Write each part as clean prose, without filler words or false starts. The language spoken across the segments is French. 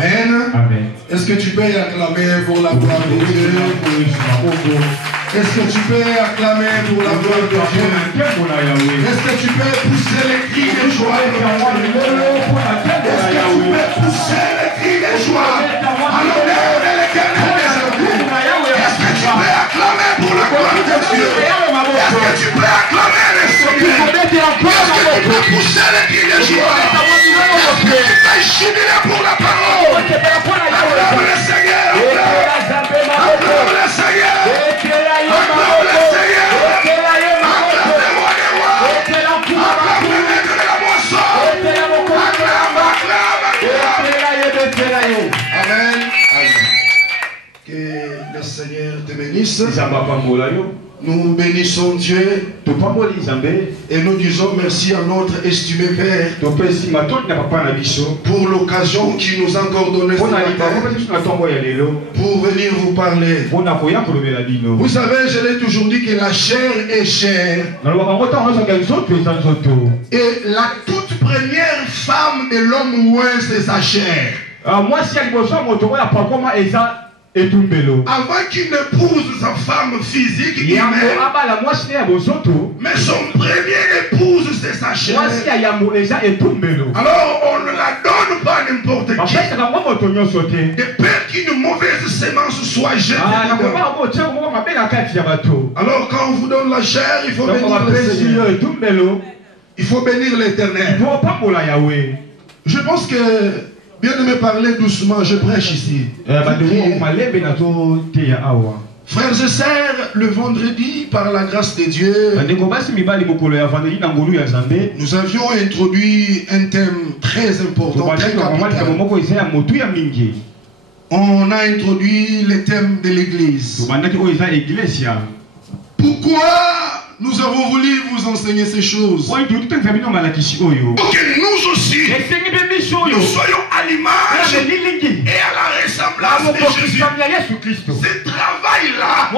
Amen. Amen. Est-ce que tu peux acclamer pour la gloire de Dieu? Est-ce que tu peux acclamer pour la gloire de Dieu? Est-ce que tu peux pousser les cris de joie? Est-ce que tu peux pousser les cris de joie à l'honneur de l'Éternel des armées? Est-ce que tu peux acclamer pour la gloire de Dieu? Est-ce que tu peux acclamer le Seigneur? Est-ce que tu peux pousser les cris de joie? Est-ce que tu peux jubiler pour la parole? Acclame le Seigneur! Acclame le Seigneur! Acclame le Seigneur! Acclame le roi des rois! Acclame le maître de la moisson! Acclame! Amen. Que le Seigneur te bénisse. Nous bénissons Dieu et nous disons merci à notre estimé Père pour l'occasion qu'il nous a encore donnée pour venir vous parler. Vous savez, je l'ai toujours dit que la chair est chère. Et la toute première femme de l'homme ouin, c'est sa chair. Avant qu'il n'épouse sa femme physique humaine, mais son premier épouse c'est sa chair. Alors on ne la donne pas à n'importe qui. De peur qu'une mauvaise sémence soit jetée. Alors quand on vous donne la chair, il faut bénir le Seigneur. Il faut bénir l'Éternel. Je pense que bien de me parler doucement, je prêche ici. Frères et sœurs, le vendredi, par la grâce de Dieu, nous avions introduit un thème très important, très capital. On a introduit le thème de l'Église. Pourquoi nous avons voulu vous enseigner ces choses? Pour que nous aussi, nous soyons à l'image et à la ressemblance de Jésus. Ce travail-là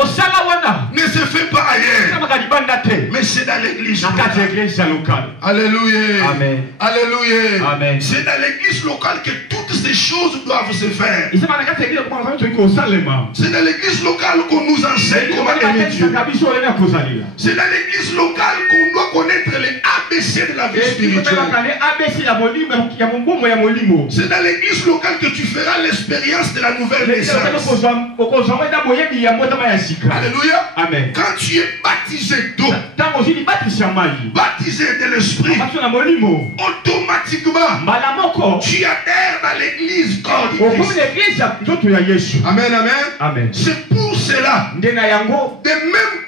ne se fait pas ailleurs, mais c'est dans l'église locale. Alléluia. Amen. Alléluia. Amen. C'est dans l'église locale que toutes ces choses doivent se faire. C'est dans l'église locale qu'on nous enseigne comment aimer Dieu. C'est dans l'église locale qu'on doit connaître les ABC de la vie spirituelle. C'est dans l'église locale que tu feras l'expérience de la nouvelle naissance. Alléluia. Amen. Quand tu es baptisé d'eau, baptisé de l'esprit, automatiquement tu adhères dans l'église corps du Christ. Amen, amen. Amen. C'est pour cela, de même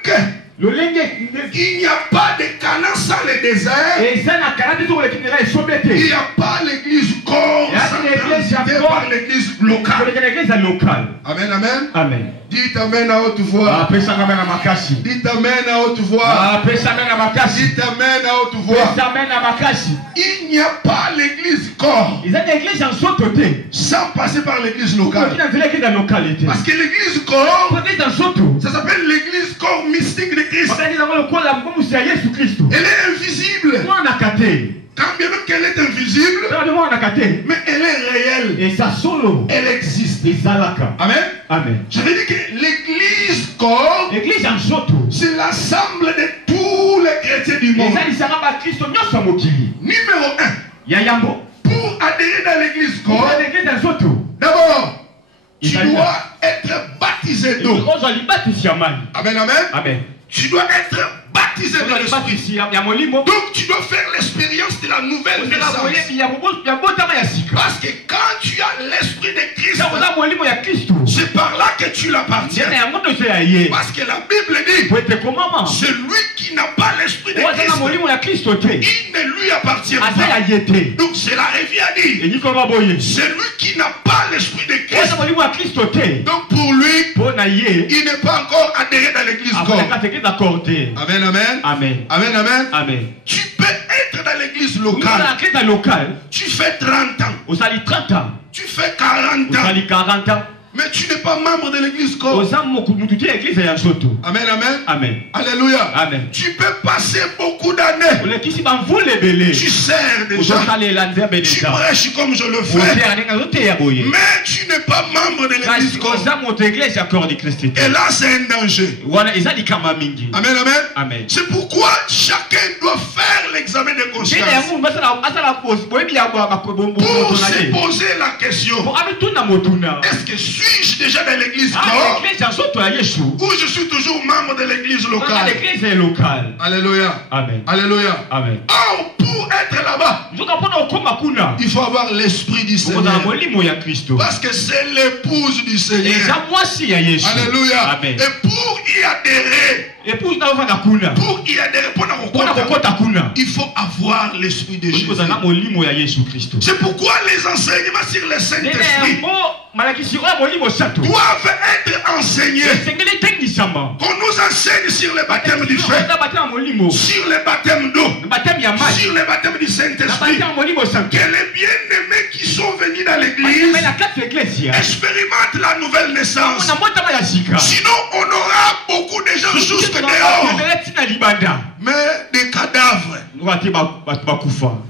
que il n'y a pas de Canaan sans le désert. Il n'y a pas l'église corps sans par l'église locale. Amen, amen. Amen. Dites amen à haute voix. Dites amen à haute voix. Dites amen à haute voix. Il n'y a pas l'église corps sans passer par l'église locale. Parce que l'église corps, ça s'appelle l'église corps mystique de Christ. Elle est invisible. Quand bien même qu'elle est invisible, mais elle est réelle. Elle existe. Amen. Amen. Je veux dire que l'église corps, c'est l'ensemble de tous les chrétiens du monde. Numéro 1. Pour adhérer dans l'église corps, d'abord, tu dois être baptisé d'eau. Amen, amen. Amen. Tu dois être baptisé de l'esprit. Donc tu dois faire l'expérience de la nouvelle naissance. Parce que quand tu as l'esprit de Christ, c'est par là que tu l'appartiens. Parce que la Bible dit, celui qui n'a pas l'esprit de Christ, il ne lui appartient pas. Donc cela revient à dire, celui qui n'a pas l'esprit de Christ, donc pour lui, il n'est pas encore adhéré dans l'église corps. Amen, amen. Amen. Amen, amen. Amen. Tu peux être dans l'église locale. Tu fais 30 ans. Tu fais 40 ans. Mais tu n'es pas membre de l'église comme. Amen, amen. Amen. Alléluia. Amen. Tu peux passer beaucoup d'années. Tu sers déjà. Tu prêches comme je le fais. Mais tu n'es pas membre de l'église comme. Et là, c'est un danger. Amen, amen. Amen. C'est pourquoi chacun doit faire l'examen de conscience. Pour se poser la question. Est-ce que suis-je déjà dans l'église ou je suis toujours membre de l'église locale? Alléluia. Amen. Alléluia. Amen. Or, pour être là-bas, il faut avoir l'esprit du Seigneur. Parce que c'est l'épouse du Seigneur. Alléluia. Amen. Et pour y adhérer, il faut avoir l'esprit de Jésus. C'est pourquoi les enseignements sur le Saint-Esprit doivent être enseignés. Qu'on nous enseigne sur le baptême du feu, sur le baptême d'eau, sur le baptême du Saint-Esprit. Que les bien-aimés qui sont venus dans l'église expérimentent la nouvelle naissance. Sinon, on aura beaucoup de gens juste dehors, mais des cadavres.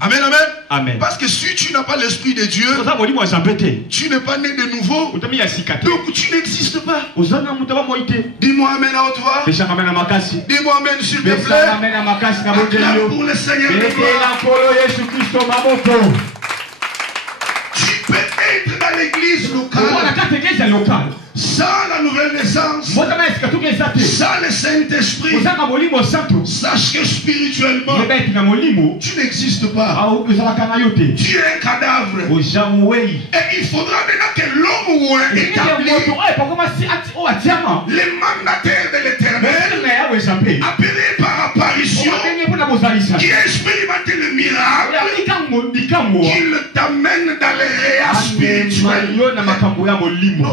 Amen, amen. Amen. Parce que si tu n'as pas l'esprit de Dieu, tu n'es pas né de nouveau. Donc tu n'existes pas. Dis-moi amen à haute voix. Dis-moi amen s'il te plaît. Acclame pour le Seigneur. Tu peux être dans l'église locale. Sans la nouvelle naissance, sans le Saint-Esprit, sache que spirituellement, tu n'existes pas. Tu es un cadavre. Et il faudra maintenant que l'homme établi, les mandataires de l'Éternel, appelés par apparition, qui expérimentent le miracle, qu'il t'amène dans les réels spirituels,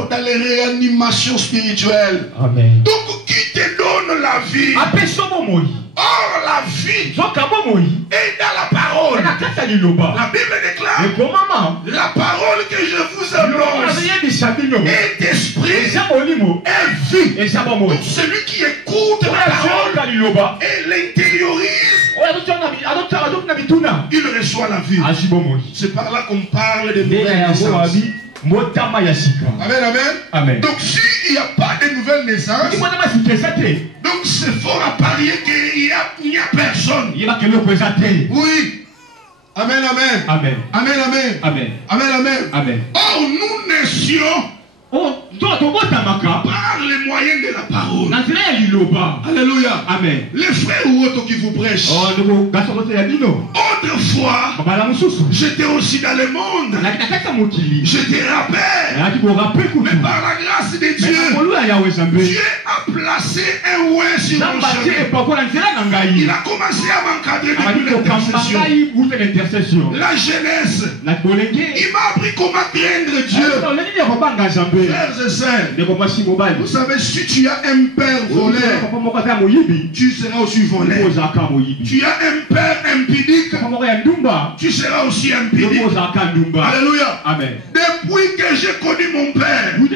dans les réels animation spirituelle. Amen. Donc qui te donne la vie? Or la vie est dans la parole. La Bible déclare la parole que je vous annonce est esprit et vie. Donc celui qui écoute la parole et l'intériorise, il reçoit la vie. C'est par là qu'on parle de nouvelle naissance. Amen, amen. Amen. Donc s'il n'y a pas de nouvelle naissance, donc c'est fort à parier qu'il n'y a personne. Oui. Amen, amen. Amen. Amen, amen. Amen. Amen, amen. Amen. Or nous naissions par les moyens de la parole. Alléluia. Amen. Les frères ou autres qui vous prêchent. Autrefois, j'étais aussi dans le monde. J'étais rappeur. Mais par la grâce de Dieu, Dieu a placé un ouin sur mon chemin. Il a commencé à m'encadrer depuis l'intercession. La jeunesse. Il m'a appris comment craindre Dieu. Frères et sœurs, vous savez, si tu as un père voleur, tu seras aussi voleur. Tu as un père impudique, tu seras aussi impudique. Alléluia. Amen. Depuis que j'ai connu mon père, depuis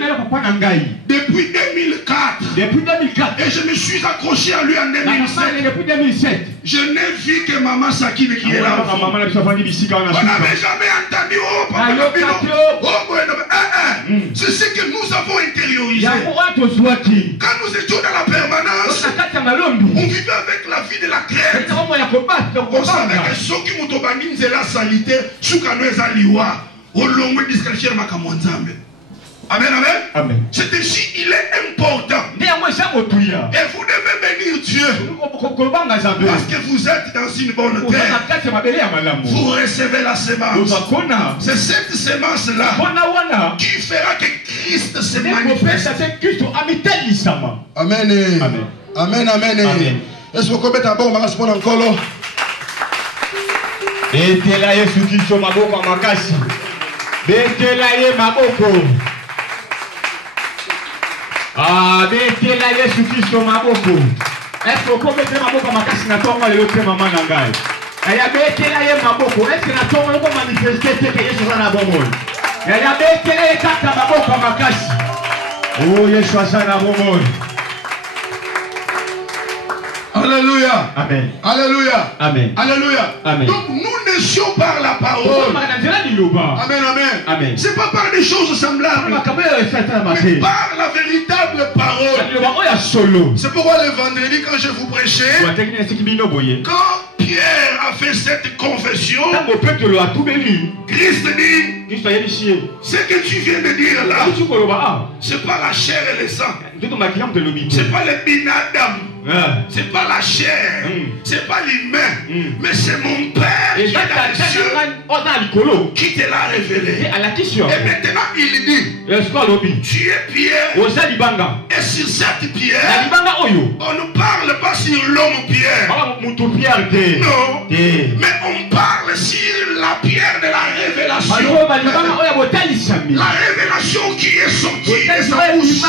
2004, et je me suis accroché à lui en 2007, je n'ai vu que Maman Sakine qui est là. On n'avait jamais entendu. C'est ce que nous avons intériorisé. Quand nous étions dans la permanence, on vivait avec la vie de la crainte. On savait que ceux qui m'ont organisé la salité, ceux qui ont liwa, au long de discrétion, amen, amen. Amen. C'est ici, il est important. Et vous devez bénir Dieu. Parce que vous êtes dans une bonne terre. Vous recevez la semence. C'est cette semence-là qui fera que Christ se manifeste. Amen. Amen. Amen. Est-ce que vous pouvez d'abord me répondre encore? Betela Yesu Kristo maboko makasi. Betela ye maboko. Betela Yesu Kristo maboko. Est-ce que vous pouvez mettre maboko makasi na tonga le yote mama na ngai? Aya betela ye maboko. Est-ce que na tonga le ko manifester que Yesu na bomoi? Aya betela ye kata maboko makasi. Oh, Yeshua sana bomoi. Alléluia. Amen. Alléluia. Amen. Alléluia. Amen. Donc nous naissions par la parole. Amen, amen. Amen. C'est pas par des choses semblables, mais par la véritable parole. C'est pourquoi le vendredi, quand je vous prêchais, quand Pierre a fait cette confession, Christ dit, ce que tu viens de dire là, c'est pas la chair et le sang, c'est pas le binadam, c'est pas la chair, c'est pas l'humain, mais c'est mon Père qui est dans les cieux qui te l'a révélé. Et maintenant il dit, tu es Pierre, et sur cette pierre, on ne parle pas sur l'homme Pierre, non, mais on parle sur la pierre de la révélation. La révélation qui est sortie de sa bouche,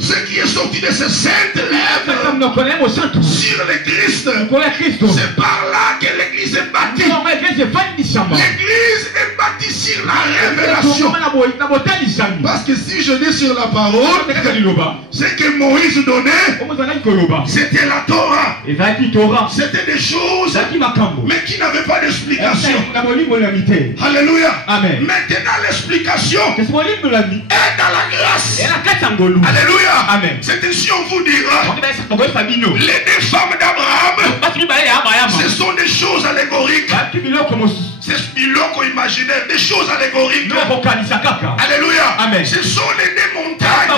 ce qui est sorti de ses saintes lèvres sur le Christ, c'est par là que l'église est bâtie. L'église est bâtie sur la révélation. Parce que si je dis sur la parole, ce que Moïse donnait, c'était la Torah. C'était des choses, mais qui n'avaient pas d'explication. Alléluia. Amen. Maintenant l'explication est dans la grâce. Alléluia. Amen. C'est ainsi on vous dira. Les deux femmes d'Abraham, ce sont des choses allégoriques. C'est biloko imaginaire, des choses allégoriques. Alléluia. Amen. Ce sont les deux montagnes.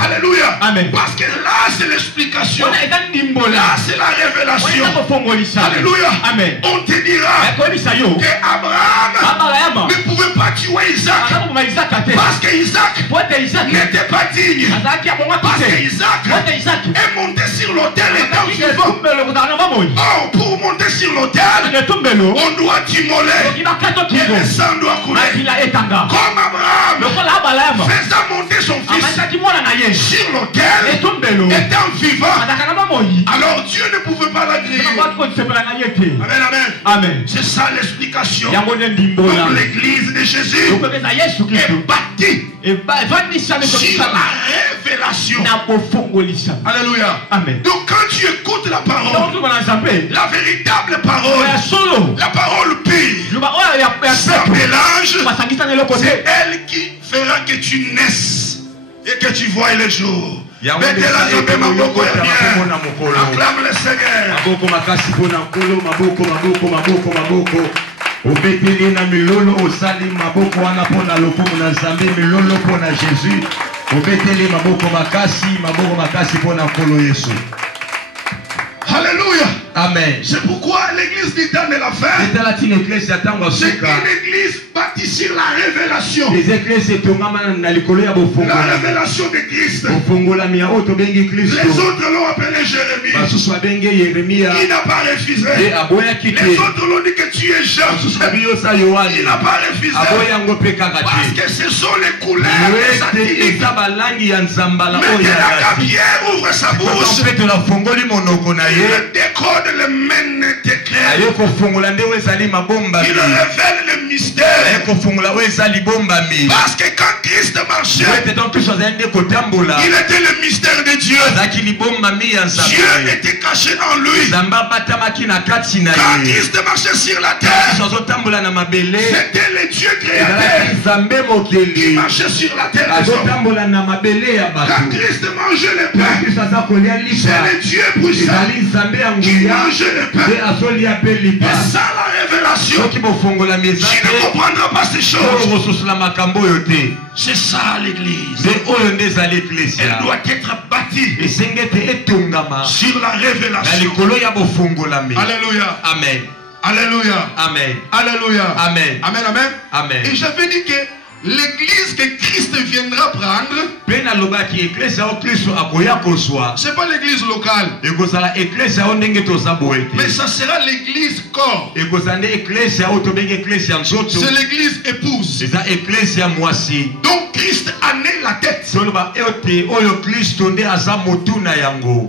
Alléluia. Amen. Parce que là c'est l'explication. Là c'est la révélation. Alléluia. Amen. On te dira que Abraham ne pouvait pas tuer Isaac parce que Isaac n'était pas digne. Parce que Isaac est monté sur l'autel étant vivant. Oh, pour monter sur l'autel, on doit t'immoler et le sang doit couler. Comme Abraham faisant monter son fils sur l'autel étant vivant, alors Dieu ne pouvait pas l'agréer. Amen, amen. Amen. C'est ça l'explication. Donc l'église de Jésus est bâtie sur la révélation. Alléluia. Amen. Donc quand tu écoutes la parole, la véritable parole, la parole pure, sans mélange, c'est elle qui fera que tu naisses et que tu vois le jour. Mettez la jambe maboko ya bien. Acclame le Seigneur. Obeteli na milolo osali maboko wana pona lokumu na Nzambe milolo pona Jésus. Obeteli maboko makasi pona nkolo Yesu. Alléluia. Amen. C'est pourquoi l'église du temps de la fin, c'est une église bâtie sur la révélation. La révélation de Christ. Les autres l'ont appelé Jérémie. Il n'a pas refusé. Les autres l'ont dit que tu es Jean. Il n'a pas refusé. Parce que ce sont les couleurs de sa divinité. Maintenant, quand Pierre ouvre sa bouche, il décode le mène décret. Il révèle le mystère. Parce que quand Christ marchait, il était le mystère de Dieu. Dieu était caché en lui. Quand Christ marchait sur la terre, c'était le Dieu créateur qui marchait sur la terre. Quand Christ mangeait le pain, c'est le Dieu puissant qui mangeait le pain. Et ça, la révélation, tu ne comprendras pas ces choses. C'est ça l'église. Elle doit être bâtie sur la révélation. Alléluia. Amen. Alléluia. Amen. Alléluia. Amen. Amen. Amen. Amen. Et j'avais dit que l'église que Christ viendra prendre, c'est pas l'église locale, mais ça sera l'église corps. C'est l'église épouse. Donc Christ a né la tête.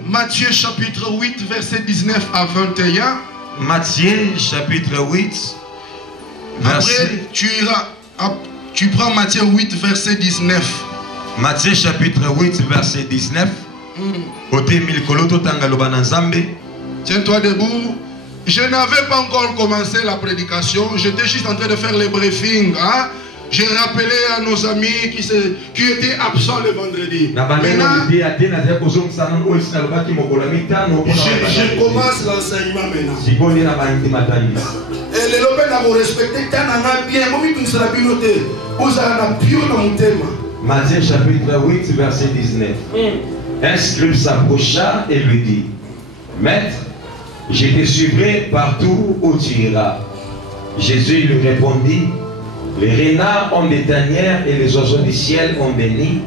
Matthieu chapitre 8 verset 19 à 21. Matthieu chapitre 8 verset. Après tu prends Matthieu 8 verset 19. Matthieu chapitre 8 verset 19. Tiens-toi debout. Je n'avais pas encore commencé la prédication. J'étais juste en train de faire le briefing. Hein? J'ai rappelé à nos amis qui étaient absents le vendredi. Maintenant, je commence l'enseignement maintenant. Et les lobes n'a pas respecté. Matthieu chapitre 8 verset 19. Un scribe s'approcha et lui dit: Maître, je te suivrai partout où tu iras. Jésus lui répondit: Les renards ont des tanières et les oiseaux du ciel ont des nids,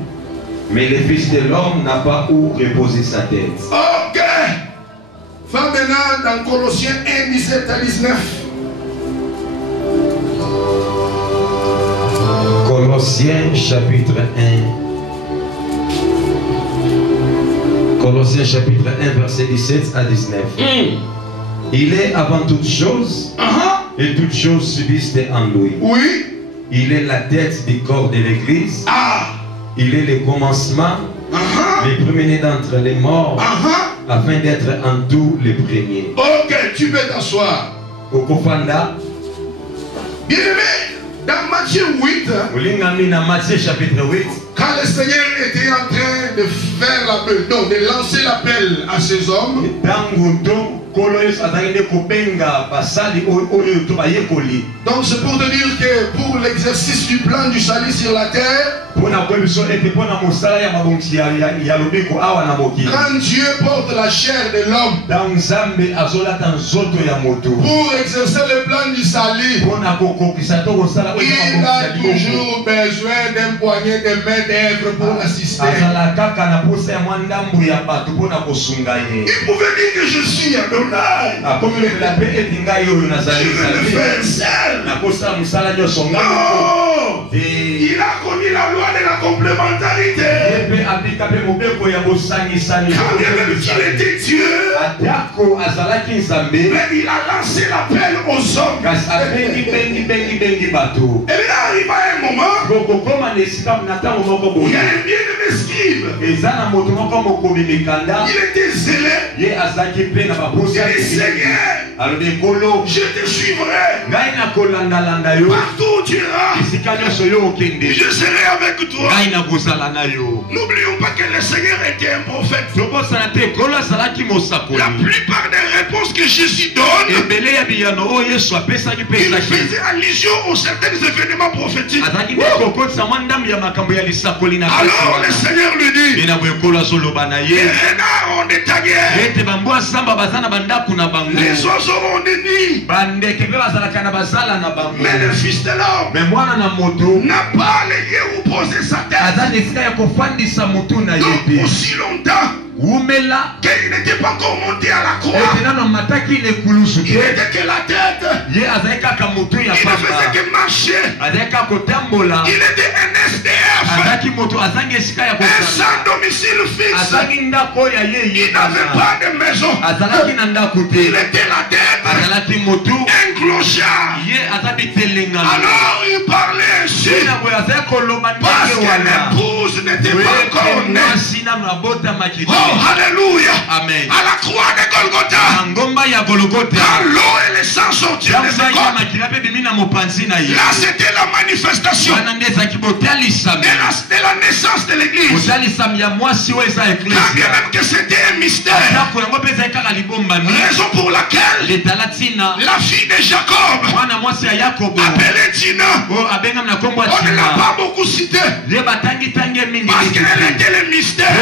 mais le Fils de l'homme n'a pas où reposer sa tête. Ok. Va maintenant dans Colossiens 1, 17 à 19. Colossiens chapitre 1. Colossiens chapitre 1 verset 17 à 19. Il est avant toute chose et toutes choses subsistent en lui. Oui. Il est la tête du corps de l'église. Il est le commencement, le premier d'entre les morts, afin d'être en tout le premier. Ok, tu peux t'asseoir. Okofanda. Bien aimé, dans Matthieu 8, Matthieu chapitre 8, quand le Seigneur était en train de faire l'appel, non, de lancer l'appel à ces hommes, donc c'est pour te dire que pour l'exercice du plan du salut sur la terre, quand Dieu porte la chair de l'homme pour exercer le plan du salut, il a toujours besoin d'un poignet de main d'œuvre pour l'assister. Il pouvait dire que je suis Adonai. Je vais le faire seul. Non. Il a connu la loi de la complémentarité. Quand bien même qu'il était Dieu, mais il a lancé l'appel aux hommes. Et là arrive à un moment, il y a un bien-aimé scribe. Il était zélé. Il dit: Seigneur, je te suivrai partout où tu iras. Je serai avec toi. N'oublions pas que le Seigneur était un prophète. La plupart des réponses que Jésus donne, il faisait allusion aux certains événements prophétiques. Alors le Seigneur lui dit: les renards ont des tanières, les oiseaux ont des nids, mais le Fils de l'homme n'a pas les lieux où poser sa tête. Donc aussi longtemps qu'il n'était pas encore monté à la croix, il n'était que la tête, il ne faisait que marcher, il était un SDF, un sans domicile fixe, il n'avait pas de maison, il était la tête, un clochard. Alors il parlait ainsi parce que l'épouse n'était pas encore née. Oh, alléluia. Amen. À la croix de Golgotha, quand l'eau et le sang sortirent de ses côtes, là c'était la manifestation de la naissance de l'église. Quand bien même que c'était un mystère, raison pour laquelle la fille de Jacob, appelée Dina, on ne l'a pas beaucoup citée parce qu'elle était le mystère.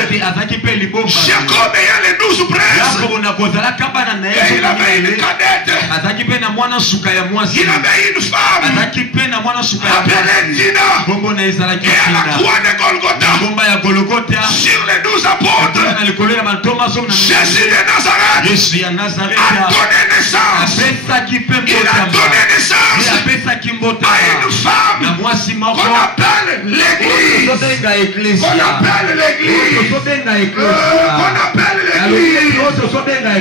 Jacob ayant les 12 princes, et il avait une cadette, il avait une femme appelée Dina. Et à la croix de Golgotha, sur les 12 apôtres, Jésus de Nazareth a donné naissance. Il a donné naissance à une femme qu'on appelle l'église. Qu'on appelle l'église. Qu'on appelle l'église.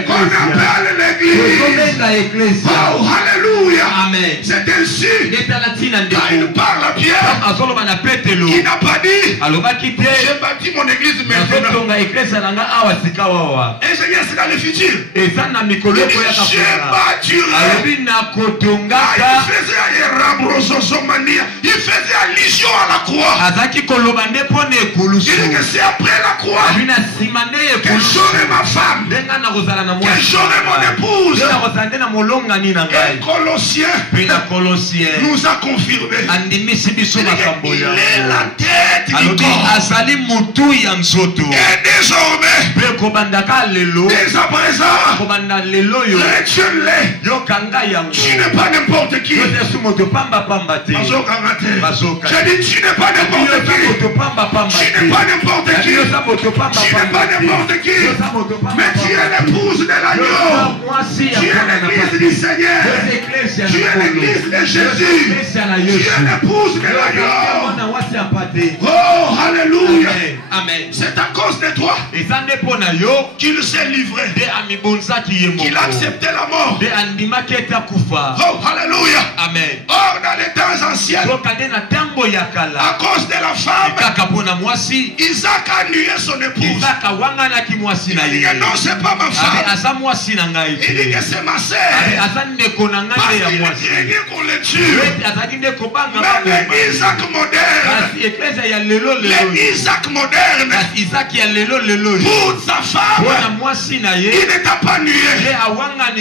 Qu'on appelle l'église. l'église. Oh, alléluia. Amen. C'est ainsi. Quand il parle à Pierre, il n'a pas dit j'ai bâti mon église maintenant. Et Seigneur, c'est dans le futur. Il faisait allusion à la croix. Il dit que c'est après la croix que j'aurai ma femme, que j'aurai mon épouse. Et Colossiens nous a confirmé. Il est la tête du corps. Et désormais, dès à présent, retiens-les. Tu n'es pas n'importe qui. J'ai dit tu n'es pas n'importe qui. Tu n'es pas n'importe qui. Tu n'es pas n'importe qui. Mais tu es l'épouse de l'agneau. Tu es l'église du Seigneur. Tu es l'église de Jésus. Tu es l'épouse de l'agneau. Oh, alléluia. C'est à cause de toi qu'il s'est livré, qu'il a accepté la mort. Oh, alléluia. Or, dans les temps anciens, à cause de la femme, Isaac a nié son épouse. Il a dit que non, c'est pas ma femme. Il dit que c'est ma sœur. Parce qu'il craignait qu'on le tue. Mais les Isaac modernes, les Isaac modernes, pour sa femme, il ne t'a pas nué.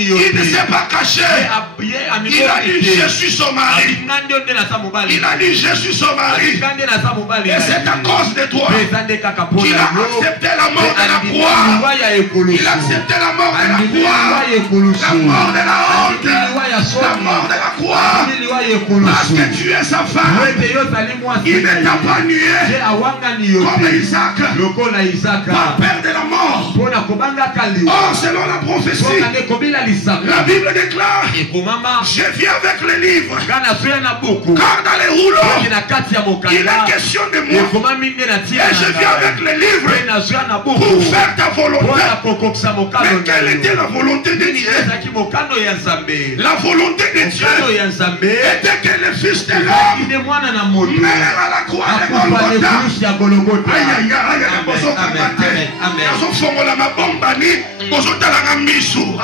Il ne s'est pas caché. Il a dit je suis son mari. Il a dit je suis son mari. Et c'est à cause de toi qu'il a accepté la mort de la croix. Il a accepté la mort de la croix. La mort de la honte. La mort de la croix. Parce que tu es sa femme. Il ne t'a pas nué. Comme Isaac. Par peur de la mort. Or, selon la prophétie, la Bible déclare je viens avec les livres. Car dans les rouleaux, il est question de moi. Et je viens avec les livres pour faire ta volonté. Mais quelle était la volonté de Dieu? La volonté de Dieu était que le Fils de l'homme meure à la croix de Golgotha.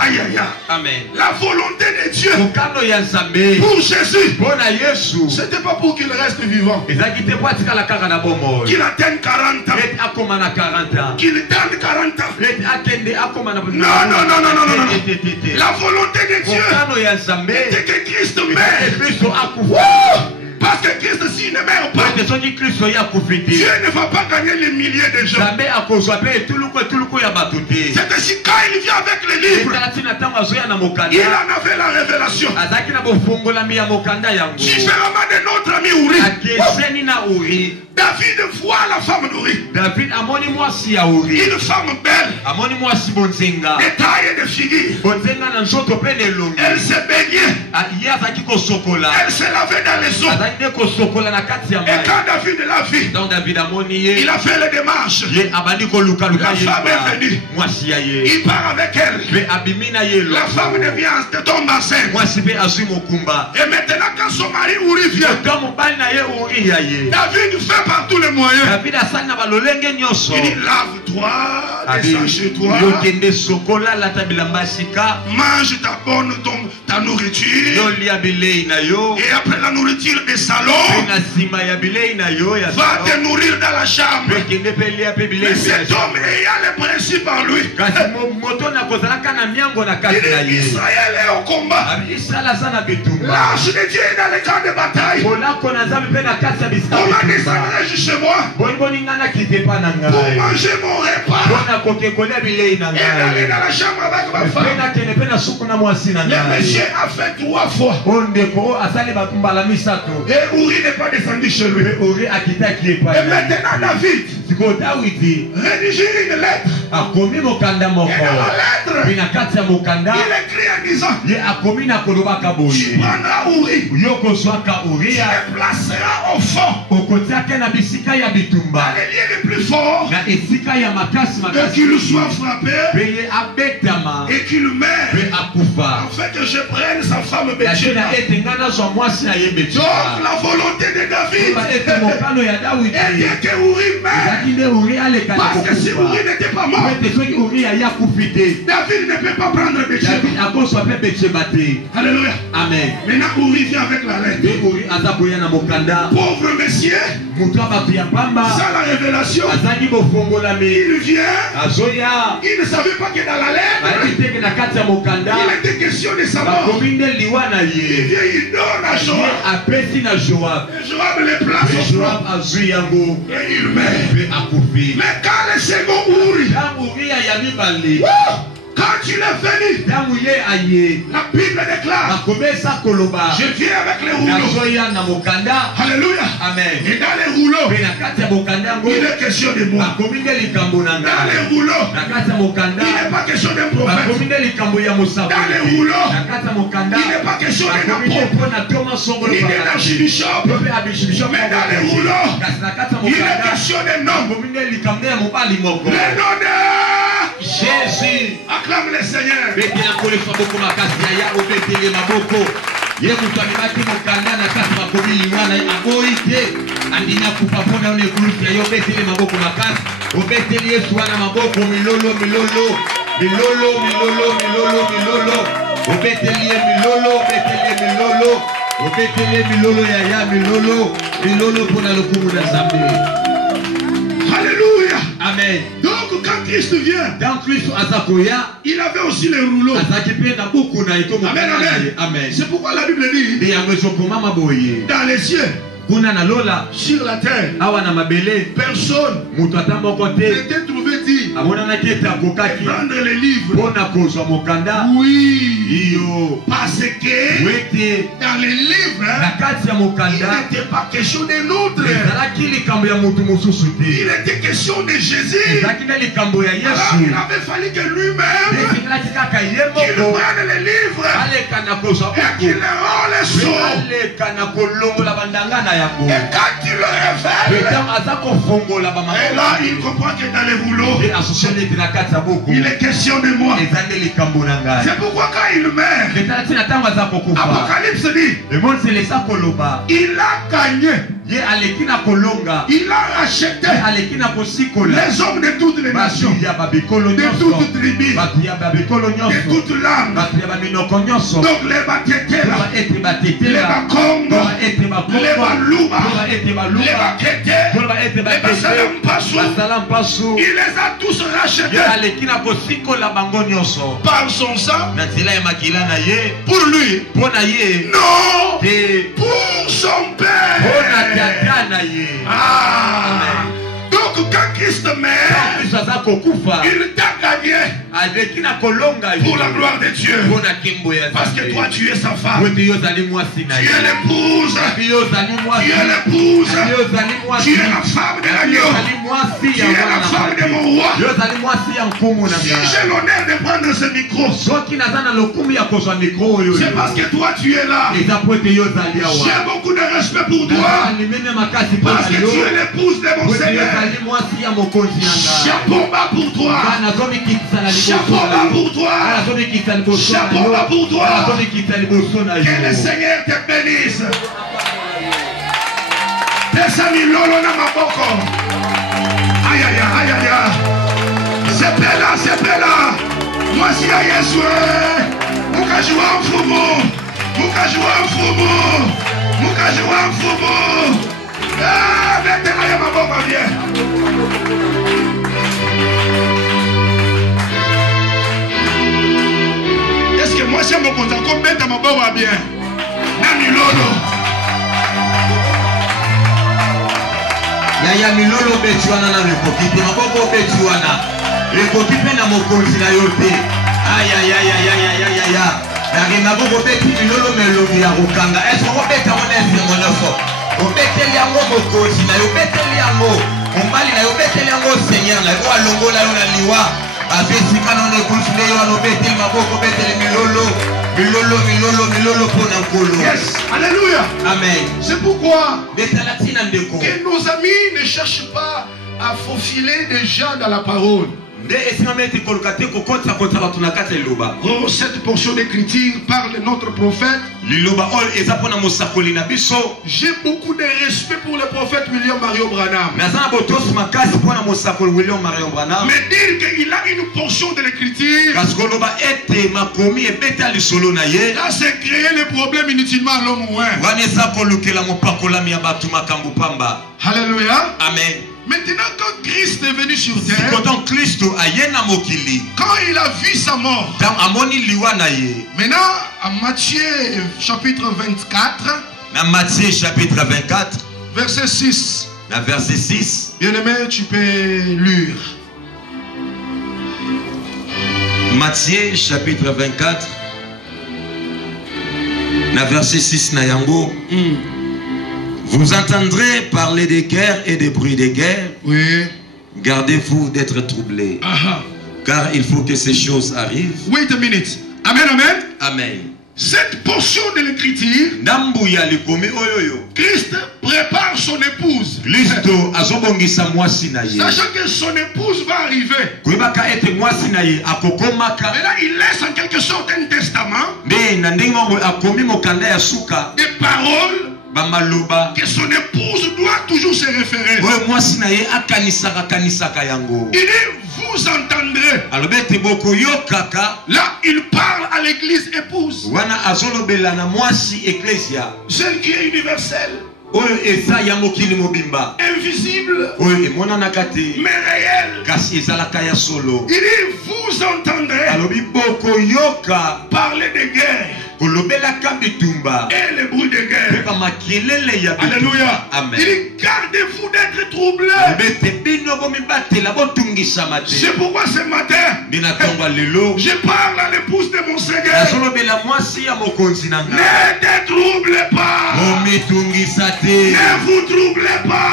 Aïe, aïe, aïe. La volonté de Dieu pour Jésus, c'était pas pour qu'il reste vivant, qu'il atteigne 40 ans, qu'il tente 40 ans. Non. La volonté de Dieu était que Christ meure. Parce que Christ, s'il ne meurt pas, Dieu ne va pas gagner les milliers de gens. C'est ainsi quand il vient avec les livres, il en avait la révélation. Différemment de notre ami Uri. David voit la femme d'Uri. Une femme belle, détaillée de figure. Elle se baignait. Elle se lavait dans les eaux. Et quand David l'a vu, il a fait les démarches. La femme est venue. Il part avec elle. La femme tombe enceinte. Et maintenant quand son mari Uri vient, David fait par tous les moyens. Il dit lave-toi, descends chez toi, mange ta nourriture. Et après la nourriture des salons, va te nourrir dans la chambre. Mais cet homme ayant le principe en lui, il dit Israël est au combat. L'arche de Dieu est dans le camp de bataille. Comment descendrai-je chez moi pour manger mon repas et aller dans la chambre avec ma femme? Le monsieur a fait 3 fois. Et Uri n'est pas descendu chez lui. Et maintenant David rédige une lettre. Et dans la lettre, il écrit en disant, tu prendras Uri, tu le placeras au fond, dans les lieux les plus forts, et qu'il soit frappé, et qu'il meure, afin que je prenne sa femme Bathsheba. Donc la volonté de David était que Uri meure, parce que si Uri n'était pas mort, David ne peut pas prendre Bathsheba. Alléluia. Amen. Maintenant Uri vient avec la lettre. Pauvre monsieur, sans la révélation, il vient, il ne savait pas que dans la lettre, il était question de sa mort. Il vient, il donne à Joab. Et Joab le place au front. Et il meurt. Mais quand le second Uri, quand il est venu, la Bible déclare, je viens avec les rouleaux. Alléluia. Amen. Et dans les rouleaux, il est question de moi. Dans les rouleaux, il n'est pas question d'un prophète. Dans les rouleaux, il n'est pas question d'un apôtre, ni d'un archibishop. Mais dans les rouleaux, il est question d'un homme. Le nom de Jésus. Acclame le Seigneur. Alléluia. Amen. Donc quand Christ vient, il avait aussi les rouleaux. Amen, amen. C'est pourquoi la Bible dit, dans les cieux, sur la terre, personne n'était trouvé dit prendre les livres. Oui, parce que dans les livres, il n'était pas question d'un autre. Il était question de Jésus. Alors il avait fallu que lui-même qu'il prenne les livres et qu'il les rend les sceaux. Et quand il le révèle, et là il comprend que dans les rouleaux, il est question de moi. C'est pourquoi quand il meurt, Apocalypse dit, il a gagné. Il a racheté les hommes de toutes les nations, de toutes tribus, de toutes langues. Donc les Batétela, les Bakongo, les Baluba, les Bakete, les Basalampassou, il les a tous rachetés par son sang. Pour lui, non, pour son Père. Ah. Donc quand Christ meurt, il t'a gagné pour la gloire de Dieu. Parce que toi tu es sa femme. Tu es l'épouse. Tu es l'épouse. Tu es la femme de l'agneau. Tu es la femme de mon roi. Si j'ai l'honneur de prendre ce micro, c'est parce que toi tu es là. J'ai beaucoup de respect pour toi. Parce que tu es l'épouse de mon Seigneur. Chapeau bas pour toi. Chapeau bas pour toi. Chapeau bas pour toi. Que le Seigneur te bénisse. Pesami lolo na maboko. Aïe aïe aïe aïe aïe. C'est bella. Moi si à Yesu. Mukajua mfumo. Mettez-moi ma bombe bien. Est-ce que moi c'est mon contact comme mettre ma bombe bien? Nani lolo. Yaya milolo betuana na rekokite maboko betuana rekokite na mokonzi na yote aya nage maboko beti milolo melobi ya kokanga est-ce qu'on beta monese monofo obeteli yango mokonzi na yo beteli yango ombali na yo beteli yango seigneur na yo alongola yo na liwa Yes, alléluia. Amen. C'est pourquoi que nos amis ne cherchent pas à faufiler des gens dans la parole. Oh, cette portion d'écriture parle de notre prophète. J'ai beaucoup de respect pour le prophète William Marion Branham. Mais dire qu'il a une portion de l'écriture, là c'est créer les problèmes inutilement à l'homme. Alléluia. Amen. Maintenant, quand Christ est venu sur terre, quand il a vu sa mort, maintenant, à Matthieu chapitre 24, verset 6. Bien-aimé, tu peux lire. Matthieu chapitre 24, verset 6 Nayango. Vous entendrez parler des guerres et des bruits des guerres. Oui. Gardez-vous d'être troublés. Car il faut que ces choses arrivent. Wait a minute. Amen, amen. Amen. Cette portion de l'écriture, Christ prépare son épouse. Sachant que son épouse va arriver. Et là, il laisse en quelque sorte un testament. Des paroles que son épouse doit toujours se référer. Il dit, vous entendrez. Là, il parle à l'église épouse. Celle qui est universelle. Invisible. Mais réelle. Il dit, vous entendrez parler de guerre. Et les bruits de guerre. Alléluia. Amen. Il dit, gardez-vous d'être troublés. C'est pourquoi ce matin, je parle à l'épouse de mon Seigneur. Ne te troublez pas. Ne vous troublez pas.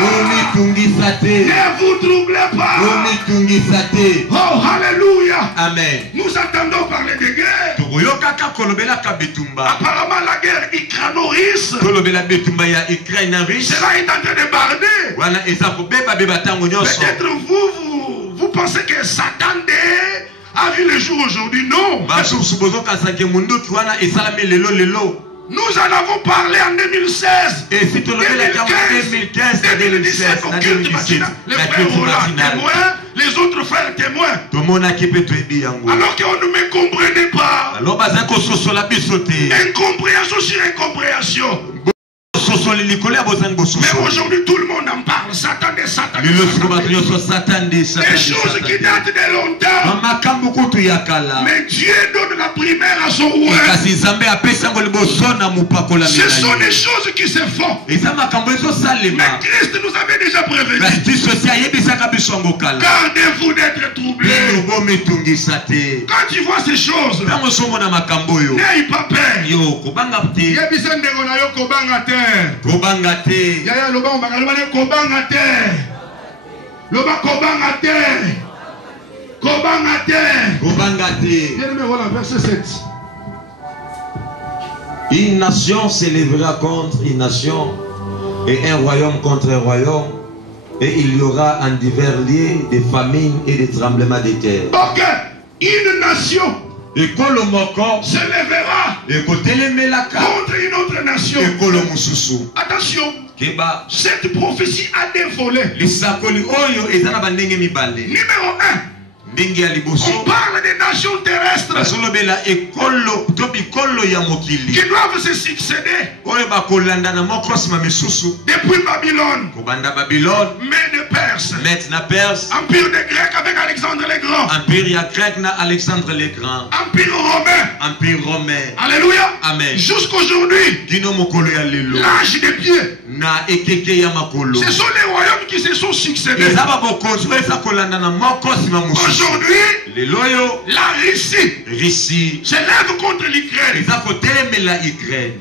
Ne vous troublez pas. Oh, alléluia. Amen. Nous entendons parler de guerre. Apparemment la guerre Ukraine-Russe, cela est en train de barder. Peut-être vous pensez que Satan a vu le jour aujourd'hui. Non. Nous en avons parlé en 2016. 2015, 2017, occulte matinale. Les frères Roland témoins, les autres frères témoins. Alors qu'on ne me comprenait pas. Incompréhension sur incompréhension. Mais aujourd'hui tout le monde en parle. Satan des Satan. Des choses qui datent de longtemps. Mais Dieu donne la primaire à son roi. Ce sont des choses qui se font. Mais Christ nous avait déjà prévenu. Gardez-vous d'être troublés. Quand tu vois ces choses, n'aie pas peur. Kobanga te. Yaya loba mbakalobane kobanga te. Loba kobanga te. Kobanga te. Kobanga te. Bien-aimé, voilà, verset 7. Une nation s'élèvera contre une nation et un royaume contre un royaume. Et il y aura en divers lieux des famines et des tremblements de terre. Ok, une nation s'élèvera contre une autre nation. Attention, cette prophétie a des volets. Numéro 1, on parle des nations terrestres qui doivent se succéder depuis Babylone, mais de Perse, empire des Grecs avec Alexandre le Grand, empire romain, alléluia, Amen. jusqu'aujourd'hui, l'âge des pieds, Ce sont les royaumes qui se sont succédés. Aujourd'hui, la Russie se lève contre l'Ukraine.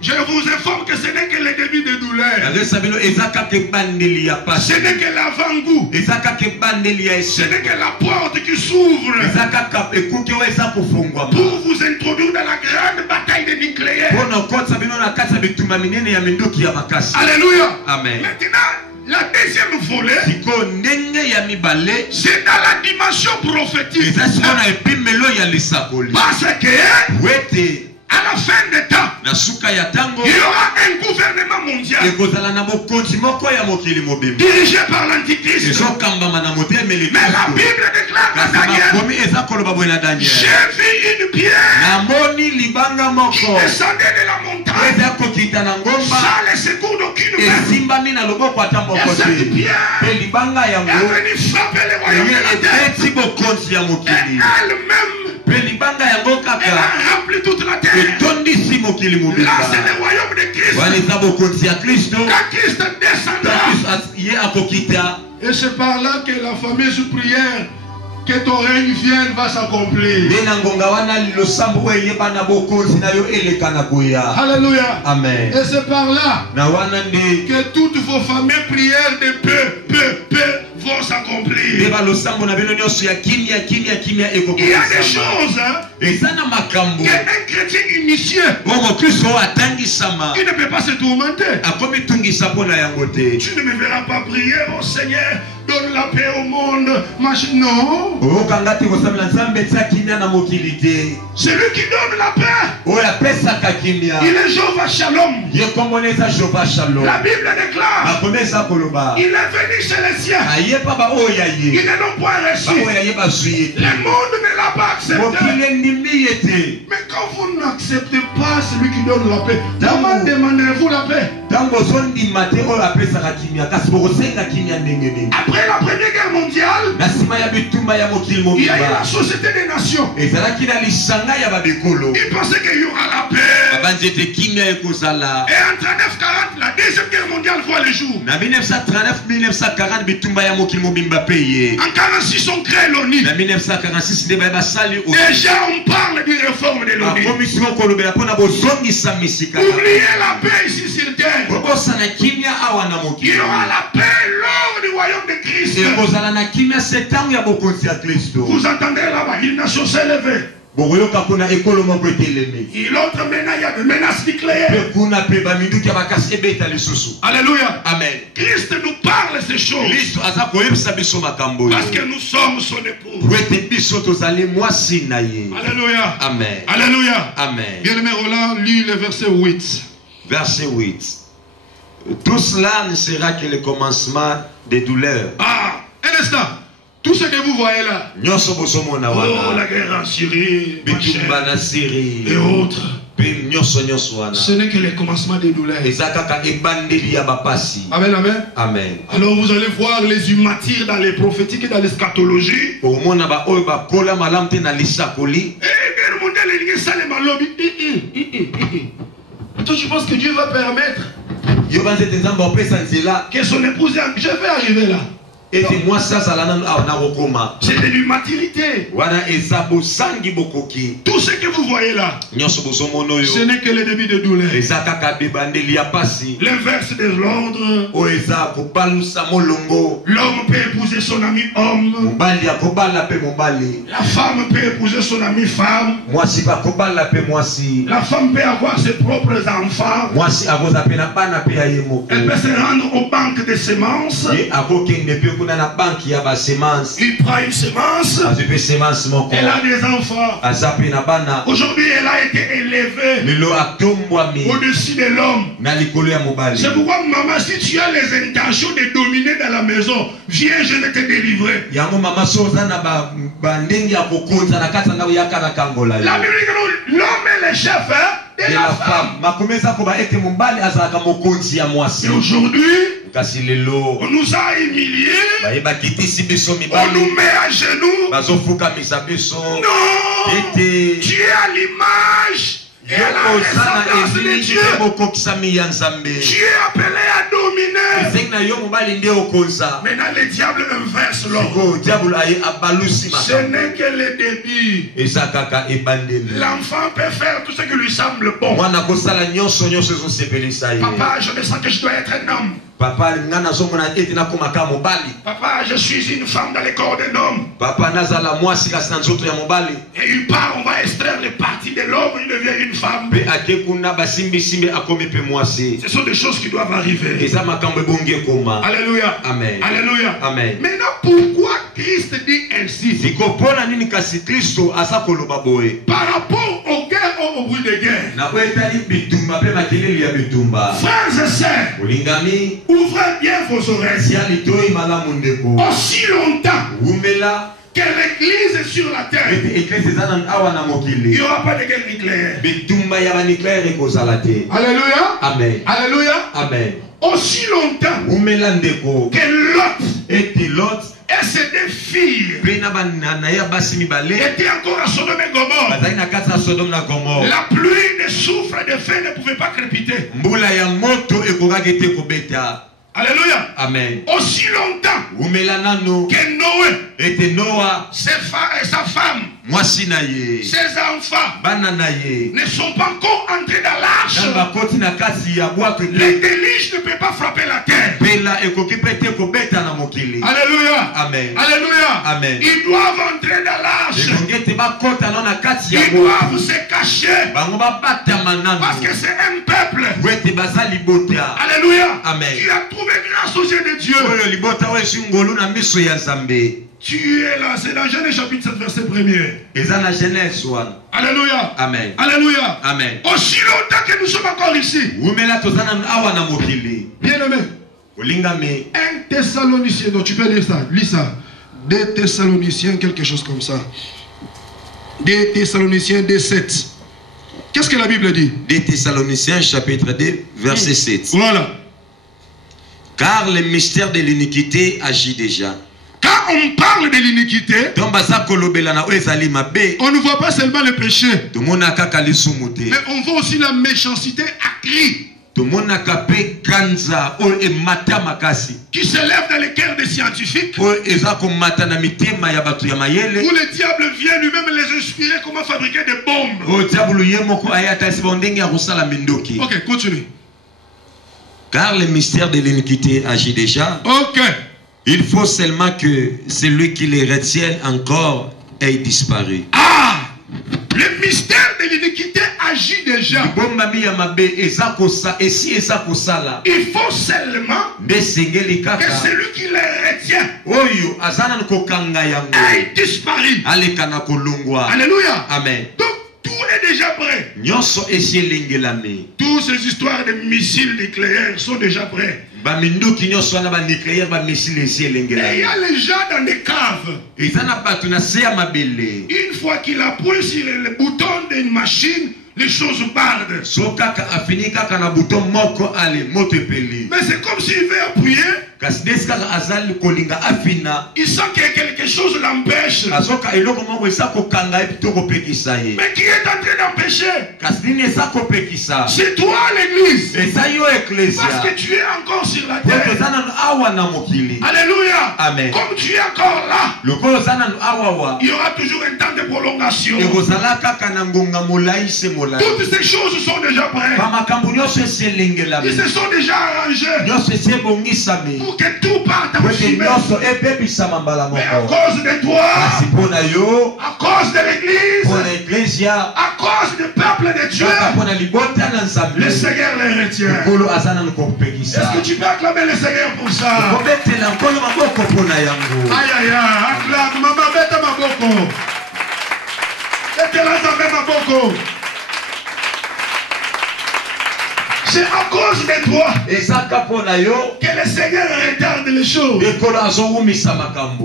Je vous informe que ce n'est que le début de douleur. Ce n'est que l'avant-goût. Ce n'est que la porte qui s'ouvre pour vous introduire dans la grande bataille de nucléaire. Alléluia. Amen. Maintenant, la deuxième volet, c'est dans la dimension prophétique. Parce que à la fin des temps, il y aura un gouvernement mondial dirigé par l'Antichrist. Mais la Bible déclare dans Daniel, j'ai vu une pierre qui descendait de la montagne sans le secours d'aucune main. Et cette pierre est venue frapper les royaumes de la terre. Et elle-même, elle a rempli toute la terre. Là, c'est le royaume de Christ. Quand Christ descendra, et c'est par là que la fameuse prière que ton règne vienne va s'accomplir. Alléluia. Amen. Et c'est par là que toutes vos fameuses prières de peu vont s'accomplir. Il y a des choses qu'un chrétien initié qui ne peut pas se tourmenter. Tu ne me verras pas prier, oh Seigneur, donne la paix au monde. Non. C'est lui qui donne la paix. Il est Jéhovah Shalom. La Bible déclare, il est venu chez les siens. Ils ne l'ont pas reçu. Le monde ne l'a pas accepté. Mais quand vous n'acceptez pas celui qui donne la paix, comment demandez-vous la paix? Après la Première Guerre mondiale, il y a eu la Société des Nations. Ils pensaient qu'il y aura la paix. Et en 1939-40, la Deuxième Guerre mondiale voit le jour. En 1946, on crée l'ONU. Déjà, on parle d'une réforme de l'ONU. Oubliez la paix ici sur terre. Il y aura la paix lors du royaume de Christ. Vous entendez là-bas, une nation s'est levée. Et l'autre maintenant, il y a des menaces nucléaires. Alléluia. Amen. Christ nous parle de ces choses. Parce que nous sommes son époux. Alléluia. Amen. Alléluia. Amen. Bien-aimé Roland, lis le verset 8. Verset 8. Tout cela ne sera que le commencement des douleurs. Ah, un instant. Tout ce que vous voyez là, oh, la guerre en Syrie, et autres, ce n'est que le commencement des douleurs. Amen, amen. Amen. Alors vous allez voir les humatyres dans les prophétiques et dans l'eschatologie. Et toi tu penses que Dieu va permettre que son épouse, je vais arriver là. Et moi ça c'est de l'immaturité. Tout ce que vous voyez là, ce n'est que le début de douleur. L'inverse de l'ordre. L'homme peut épouser son ami homme. La femme peut épouser son ami femme. La femme peut avoir ses propres enfants. Elle peut se rendre aux banques de semences. Il prend une semence. Elle a des enfants. Aujourd'hui, elle a été élevée au-dessus de l'homme. C'est pourquoi, maman, si tu as les intentions de dominer dans la maison, viens, je vais te délivrer. La Bible dit que l'homme est le chef de la femme. Et aujourd'hui, on nous a humiliés. On nous met à genoux. Non, tu es à l'image Et à la descendance de Dieu, tu es appelé à dominer. Maintenant, le diable inverse l'homme. Ce n'est que le début. L'enfant peut faire tout ce qui lui semble bon. Papa, je me sens que je dois être un homme. Papa, je suis une femme dans le corps d'un homme. Et il part, on va extraire les parties de l'homme, il devient une femme. Ce sont des choses qui doivent arriver. Alléluia. Amen. Alléluia. Amen. Maintenant, pourquoi Christ dit ainsi? Par rapport aux guerres, au bruit de guerre. Frères et sœurs, ouvrez bien vos oreilles. Aussi longtemps que l'Église est sur la terre, il n'y aura pas de guerre nucléaire. Alléluia. Amen. Alléluia. Amen. Aussi longtemps que Lot et ses deux filles étaient encore à Sodome et Gomorrhe, la pluie de soufre et de feu ne pouvait pas crépiter. Alléluia. Amen. Aussi longtemps que Noé, sa femme, ses enfants ne sont pas encore entrés dans l'arche, les déluges ne peuvent pas frapper la terre. Alléluia. Amen. Alléluia. Amen. Ils doivent entrer dans l'arche. Ils doivent se cacher parce que c'est un peuple. Alléluia. Amen. Tu as trouvé grâce aux yeux de Dieu. Tu es là, c'est dans Genèse chapitre 7 verset 1er. Alléluia. Amen. Alléluia. Amen. Aussi longtemps que nous sommes encore ici. Bien aimé. 1 Thessaloniciens, donc tu peux lire ça, lis ça. 2 Thessaloniciens, quelque chose comme ça. 2 Thessaloniciens 2:7. Qu'est-ce que la Bible dit? 2 Thessaloniciens chapitre 2 verset 7. Voilà. Car le mystère de l'iniquité agit déjà. Quand on parle de l'iniquité, on ne voit pas seulement le péché, mais on voit aussi la méchanceté accrue qui s'élève dans les cœurs des scientifiques, où le diable vient lui-même les inspirer comment fabriquer des bombes. Ok, continue. Car le mystère de l'iniquité agit déjà. Ok. Il faut seulement que celui qui les retienne encore ait disparu. Ah! Le mystère de l'iniquité agit déjà. Il faut seulement que celui qui les retient ait disparu. Alléluia. Amen. Donc tout est déjà prêt. Toutes ces histoires de missiles nucléaires sont déjà prêts. Et il y a les gens dans des caves. Une fois qu'il appuie sur le bouton d'une machine, les choses partent. Mais c'est comme s'il veut appuyer. Il sent que quelque chose l'empêche. Mais qui est en train d'empêcher? C'est toi l'église. Parce que tu es encore sur la terre. Alléluia. Amen. Comme tu es encore là, il y aura toujours un temps de prolongation. Toutes ces choses sont déjà prêtes. Ils se sont déjà arrangés pour que tout parte en fumée. Mais à cause de toi, à cause de l'église, à cause du peuple de Dieu, le Seigneur les retient. Est-ce que tu peux acclamer le Seigneur pour ça? Aïe aïe aïe, acclame, maman, bête ma boko. Bête la zambé ma boko. C'est à cause de toi que le Seigneur retarde les choses.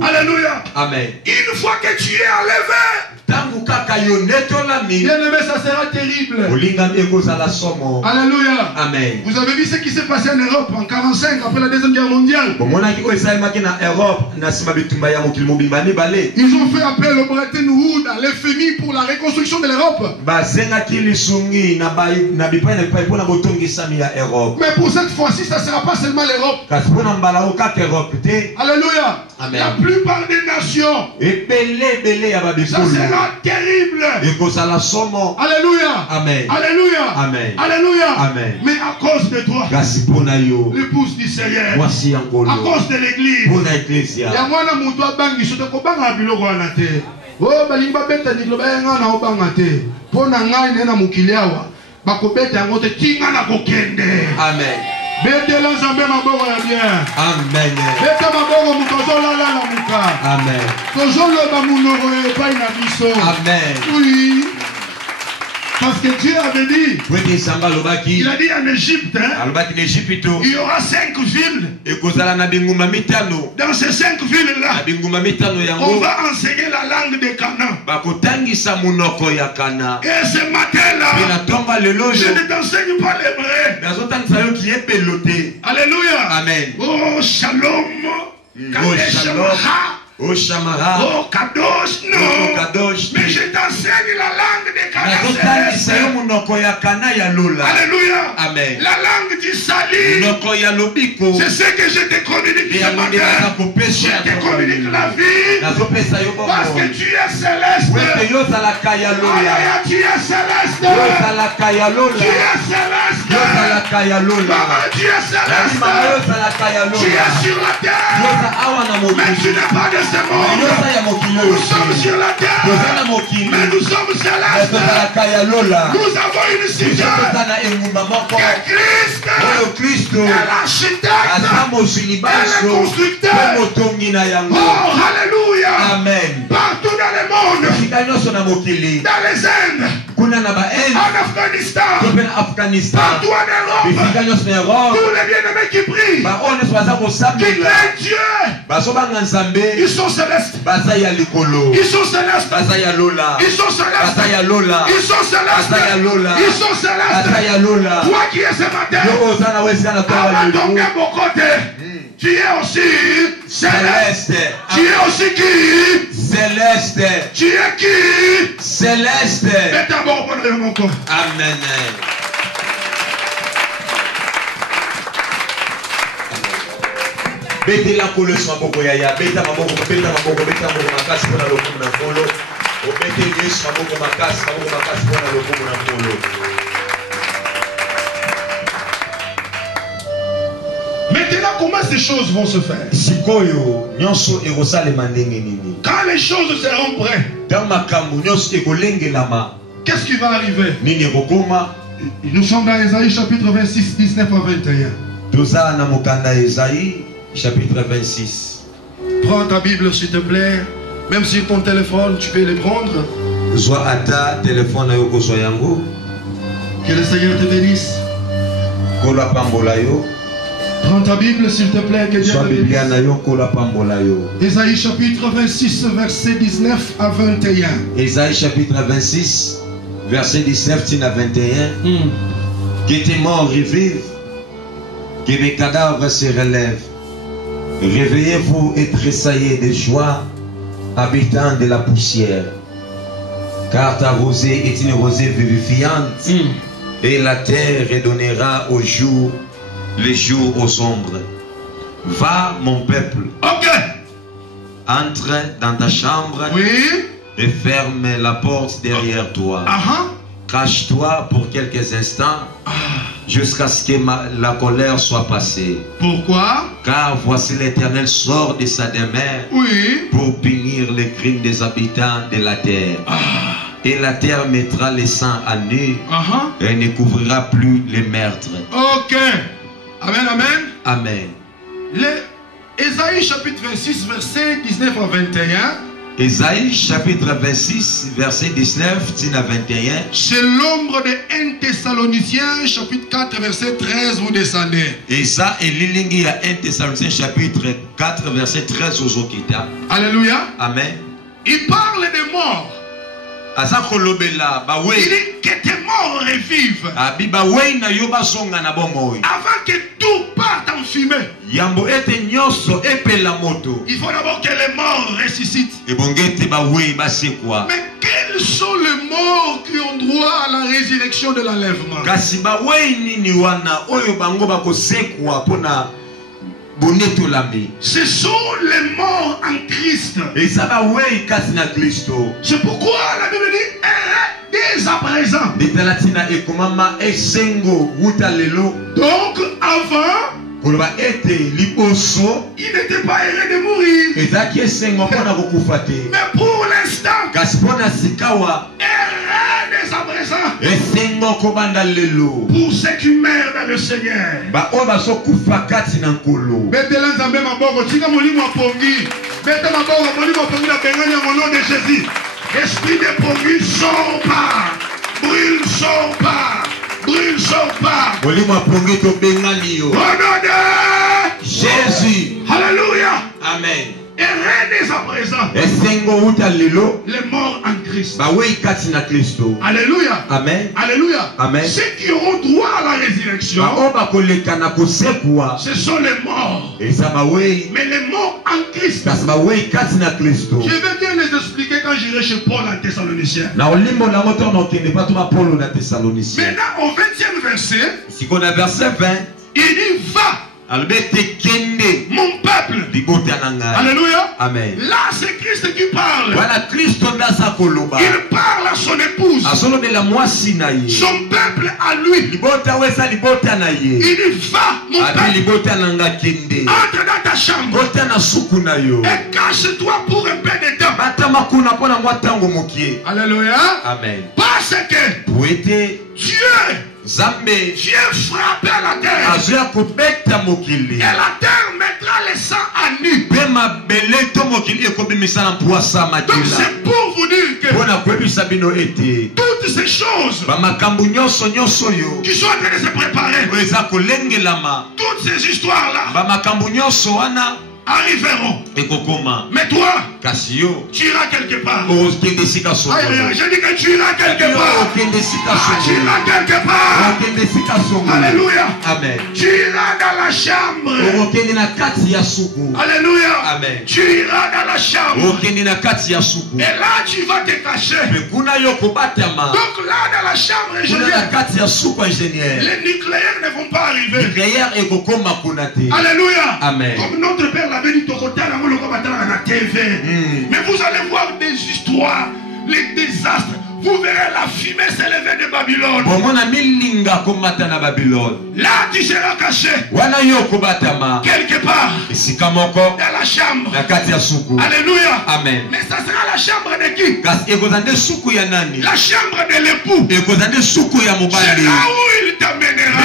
Alléluia. Amen. Une fois que tu es enlevé, Bien aimé, ça sera terrible. Alléluia. Amen. Vous avez vu ce qui s'est passé en Europe en 1945 après la Deuxième Guerre mondiale. Ils ont fait appel au Bretton Woods, à l'FMI pour la reconstruction de l'Europe. Mais pour cette fois-ci, ça ne sera pas seulement l'Europe. Alléluia. Amen. La plupart des nations, ça sera terrible. Alléluia. Amen. Alléluia. Amen. Alléluia. Amen. Mais à cause de toi, l'épouse du Seigneur, à cause de l'église, il y a moi qui bangi soto ko banga biloko wana te. Oh balimba beta niklo bayenga na obanga te. Pona ngai na mukili awa. Bakobeta yango te tinga na kokende. Amen. Bete la nzambe maboko ya bien. Amen. Beta maboko mutozo la na muka. Amen. Tozo le ba munoro e pa na biso. Amen. Oui. Parce que Dieu avait dit, il a dit en Égypte, il y aura 5 villes. Dans ces 5 villes-là, on va enseigner la langue de Canaan. Et ce matin-là, je ne t'enseigne pas l'hébreu. Alléluia. Amen. Oh, shalom. Oh, shalom. Oh Shamara, oh Kadosh, non. Kadosh, mais je t'enseigne la langue des Canaan. Alléluia. Amen. La langue du salut. C'est ce que je te communique ce matin. Je te communique la vie. Parce que tu es céleste. Tu es céleste. Tu es céleste. Maman, tu es céleste. Tu es sur la terre. Mais tu n'es pas de ce monde. Nous sommes sur la terre. Mais nous sommes célestes. Nous avons une cité. Que Christ est l'architecte. Et le constructeur. Oh, alléluia. Amen. Partout dans le monde. Dans les Indes. En Afghanistan. Partout en Europe. Tous les bien-aimés qui prient. Qui craignent Dieu. Ils sont célestes. Ils sont célestes. Ils sont célestes. Ils sont célestes. Ils sont célestes. Toi qui es ce matin, avant ton côté, tu es aussi céleste. Tu es aussi qui? Céleste. Tu es qui? Céleste. Mets ta main au mon corps. Amen. Bete la kolo so maboko yaya, beta maboko makasi pona lokumu na kolo. O bete Yesu maboko makasi pona lokumu na kolo. Maintenant, comment ces choses vont se faire? Sikoyo nyonso ekosalema ndenge nini? Quand les choses seront prêtes, dans makambo nyonso ekolengelama. Qu'est-ce qui va arriver? Nini ekokoma? Nous sommes dans Ésaïe chapitre 26, 19 à 21. Toza na mokanda Ésaïe chapitre 26. Prends ta Bible s'il te plaît. Même sur ton téléphone, tu peux le prendre. Zwa ata téléphone na yoko soyango. Que le Seigneur te bénisse. Kola pambola yo. Prends ta Bible s'il te plaît. Que Dieu te bénisse. Ésaïe chapitre 26, verset 19 à 21. Ésaïe chapitre 26, verset 19 à 21. Que tes morts revivent, que mes cadavres se relèvent. Réveillez-vous et tressaillez de joie, habitants de la poussière. Car ta rosée est une rosée vivifiante, et la terre redonnera au jour les jours aux ombres. Va, mon peuple. Entre dans ta chambre. Et ferme la porte derrière toi. Cache-toi pour quelques instants. Jusqu'à ce que la colère soit passée. Pourquoi? Car voici l'Éternel sort de sa demeure pour punir les crimes des habitants de la terre. Et la terre mettra les sang à nu et ne couvrira plus les meurtres. Ok. Amen, amen. Amen. Ésaïe chapitre 26, verset 19 à 21. Ésaïe chapitre 26, verset 19 à 21. C'est l'ombre de 1 Thessaloniciens chapitre 4, verset 13, vous descendez. Et ça, et l'illingi à 1 Thessaloniciens chapitre 4, verset 13 aux Okita. Alléluia. Amen. Il parle des morts. Il dit que tes morts revivent. Avant que tout parte en fumée. Il faut d'abord que les morts ressuscitent. Mais quels sont les morts qui ont droit à la résurrection de l'enlèvement? Ce sont les morts en Christ. C'est pourquoi la Bible dit dès à présent. Donc avant, il n'était pas heureux de mourir. Mais pour l'instant, heureux dès à présent. Pour ceux qui meurent dans le Seigneur. Esprit de Pongi, sors pas. Brûle, sors pas. Brûle, sors pas. Au nom de Jésus. Alléluia. Amen. Et dès à présent, les morts en Christ. Alléluia. Amen. Alléluia. Amen. Ceux qui auront droit à la résurrection, ce sont les morts. Mais les morts en Christ. Je vais bien les expliquer quand j'irai chez Paul en Thessaloniciens. Maintenant, au 20e verset, il dit va. Mon peuple. Alléluia. Amen. Là c'est Christ qui parle. Il parle à son épouse. Son peuple à lui. Il dit va mon peuple. Entre dans ta chambre. Et cache-toi pour un peu de temps. Alléluia. Amen. Parce que Dieu frappé la terre. Et la terre mettra les sangs à nu. Donc c'est pour vous dire que toutes ces choses qui sont en train de se préparer, toutes ces histoires là arriveront. Mais toi, tu iras quelque part. Je dis que tu iras quelque part. Tu iras quelque part. Alléluia. Amen. Tu iras dans la chambre. Alléluia. Amen. Tu iras dans la chambre. Et là tu vas te cacher. Donc là dans la chambre ingénieur, les nucléaires ne vont pas arriver. Alléluia. Amen. Comme notre Père l'avait dit, mais vous allez voir des histoires, les désastres. Vous verrez la fumée s'élever de Babylone. Là tu seras caché quelque part dans la chambre. Alléluia. Amen. Mais ça sera la chambre de qui? La chambre de l'époux. C'est là où il t'amènera.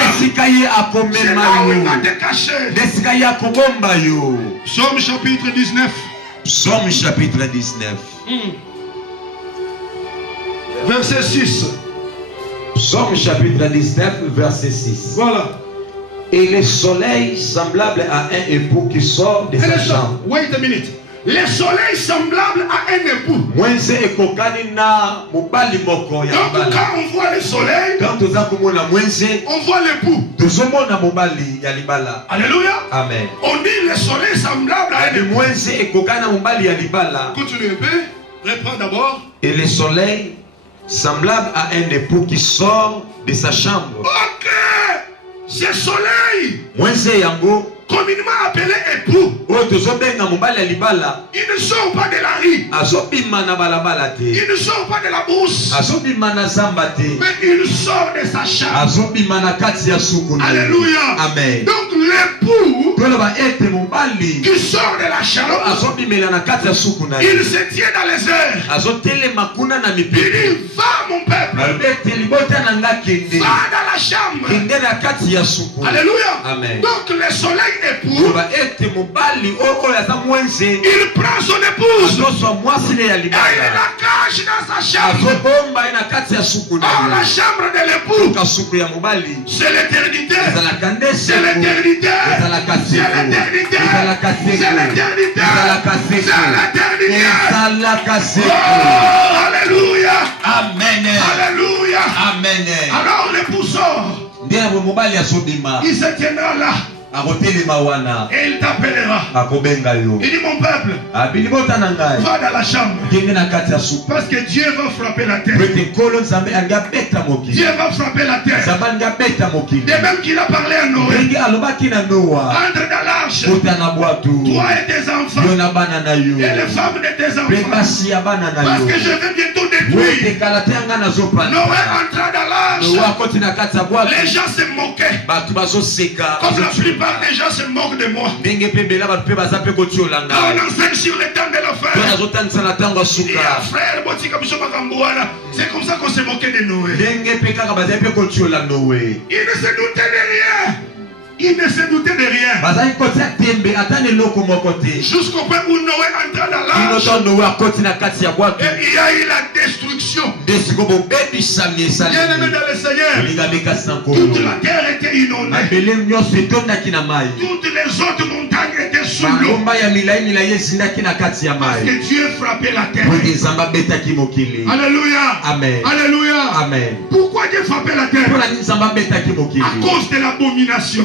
C'est là où il va te cacher. Psaume chapitre 19. Psaume chapitre 19. Verset 6. Psaume chapitre 19, verset 6. Voilà. Et le soleil semblable à un époux qui sort de sa chambre. Wait a minute. Le soleil semblable à un époux. Donc quand on voit le soleil, on voit l'époux. Alléluia. Amen. On dit le soleil semblable à un époux. Continue un peu. Reprends d'abord. Et le soleil semblable à un époux qui sort de sa chambre. Ok. Ce soleil, communément appelé époux, il ne sort pas de la rue. Il ne sort pas de la brousse. Mais il sort de sa chambre. Alléluia. Amen. Donc l'époux qui sort de la chambre, il se tient dans les airs. Il dit va mon peuple. Va dans la chambre. Alléluia. Amen. Donc le soleil époux, il prend son épouse et il la cache dans sa chambre. Or la chambre de l'époux, c'est l'éternité. C'est l'éternité. C'est l'éternité. C'est l'éternité. C'est l'éternité. Oh, alléluia. Alléluia. Amen. Alléluia. Amen. Alors l'époux sort. Il se tiendra là. Et il t'appellera. Il dit mon peuple, va dans la chambre. Parce que Dieu va frapper la terre. Dieu va frapper la terre. De même qu'il a parlé à Noé. Entre dans l'arche. Toi et tes enfants. Et les femmes de tes enfants. Parce que je vais bientôt détruire. Noé entra dans l'arche. Les gens se moquaient. Comme la plupart des gens se moquent de moi. On enseigne sur le temps de la fin. C'est comme ça qu'on se moquait de Noé. Il ne se doutait de rien. Il ne se doutait de rien. Jusqu'au point où Noé entra dans l'arche. Et il y a eu la destruction. Bien-aimé dans le Seigneur, toute la terre était inondée. Toutes les autres montagnes étaient sous l'eau. Parce que Dieu frappait la terre. Alléluia. Amen. Alléluia. Amen. Pourquoi Dieu frappait la terre? À cause de l'abomination.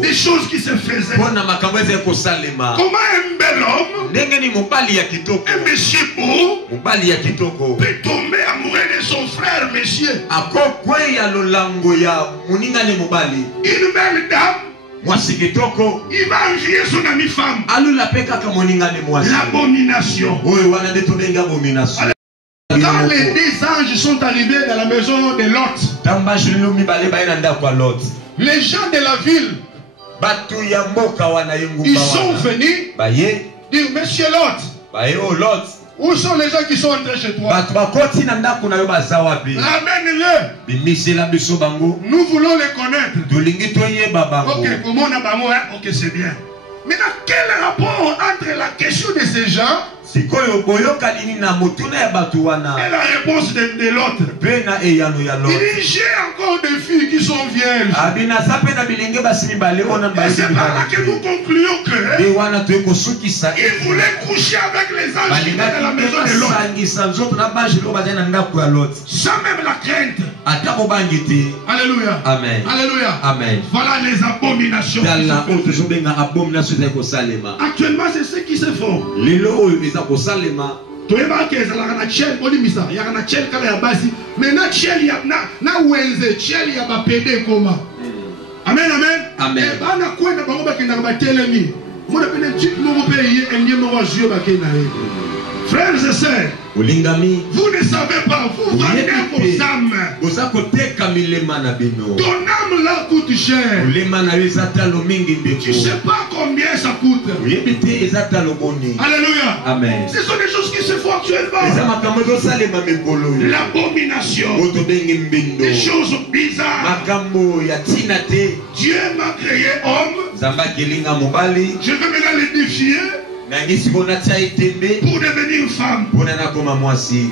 Des choses qui se faisaient. Comment un bel homme, un monsieur beau, peut tomber amoureux de son frère, monsieur. Une belle dame, il va envier son ami femme. L'abomination. Quand les 10 anges sont arrivés dans la maison de Lot, les gens de la ville, ils sont venus dire, monsieur Lot, où sont les gens qui sont entrés chez toi? Ramène-le. Nous voulons les connaître. Ok, comment on a ok, c'est bien. Maintenant, quel rapport entre la question de ces gens et la réponse de l'autre? Il dit, j'ai encore des filles qui sont vierges. Et c'est par là que nous concluons que il voulait coucher avec les anges qui étaient dans la maison de l'autre. Sans même la crainte. Alléluia. Amen. Alléluia. Amen. Voilà les abominations. Actuellement, c'est ce qui se font. Tu vois que ça la chel olimisa ya na chel kala ya basi maintenant chel ya na wenze chel ya ba pede koma. Amen amen. Amen. E bana kwenda bango bakenda ba telemi mo na pene chip mo pe ye enye mo wa jio bakena e. Frères et sœurs, vous ne savez pas, vous vendez vos âmes. Ton âme là coûte cher. Tu ne sais pas combien ça coûte. Alléluia. Amen. Ce sont des choses qui se font actuellement. L'abomination. Des choses bizarres. Dieu m'a créé homme. Je veux maintenant le défier pour devenir femme.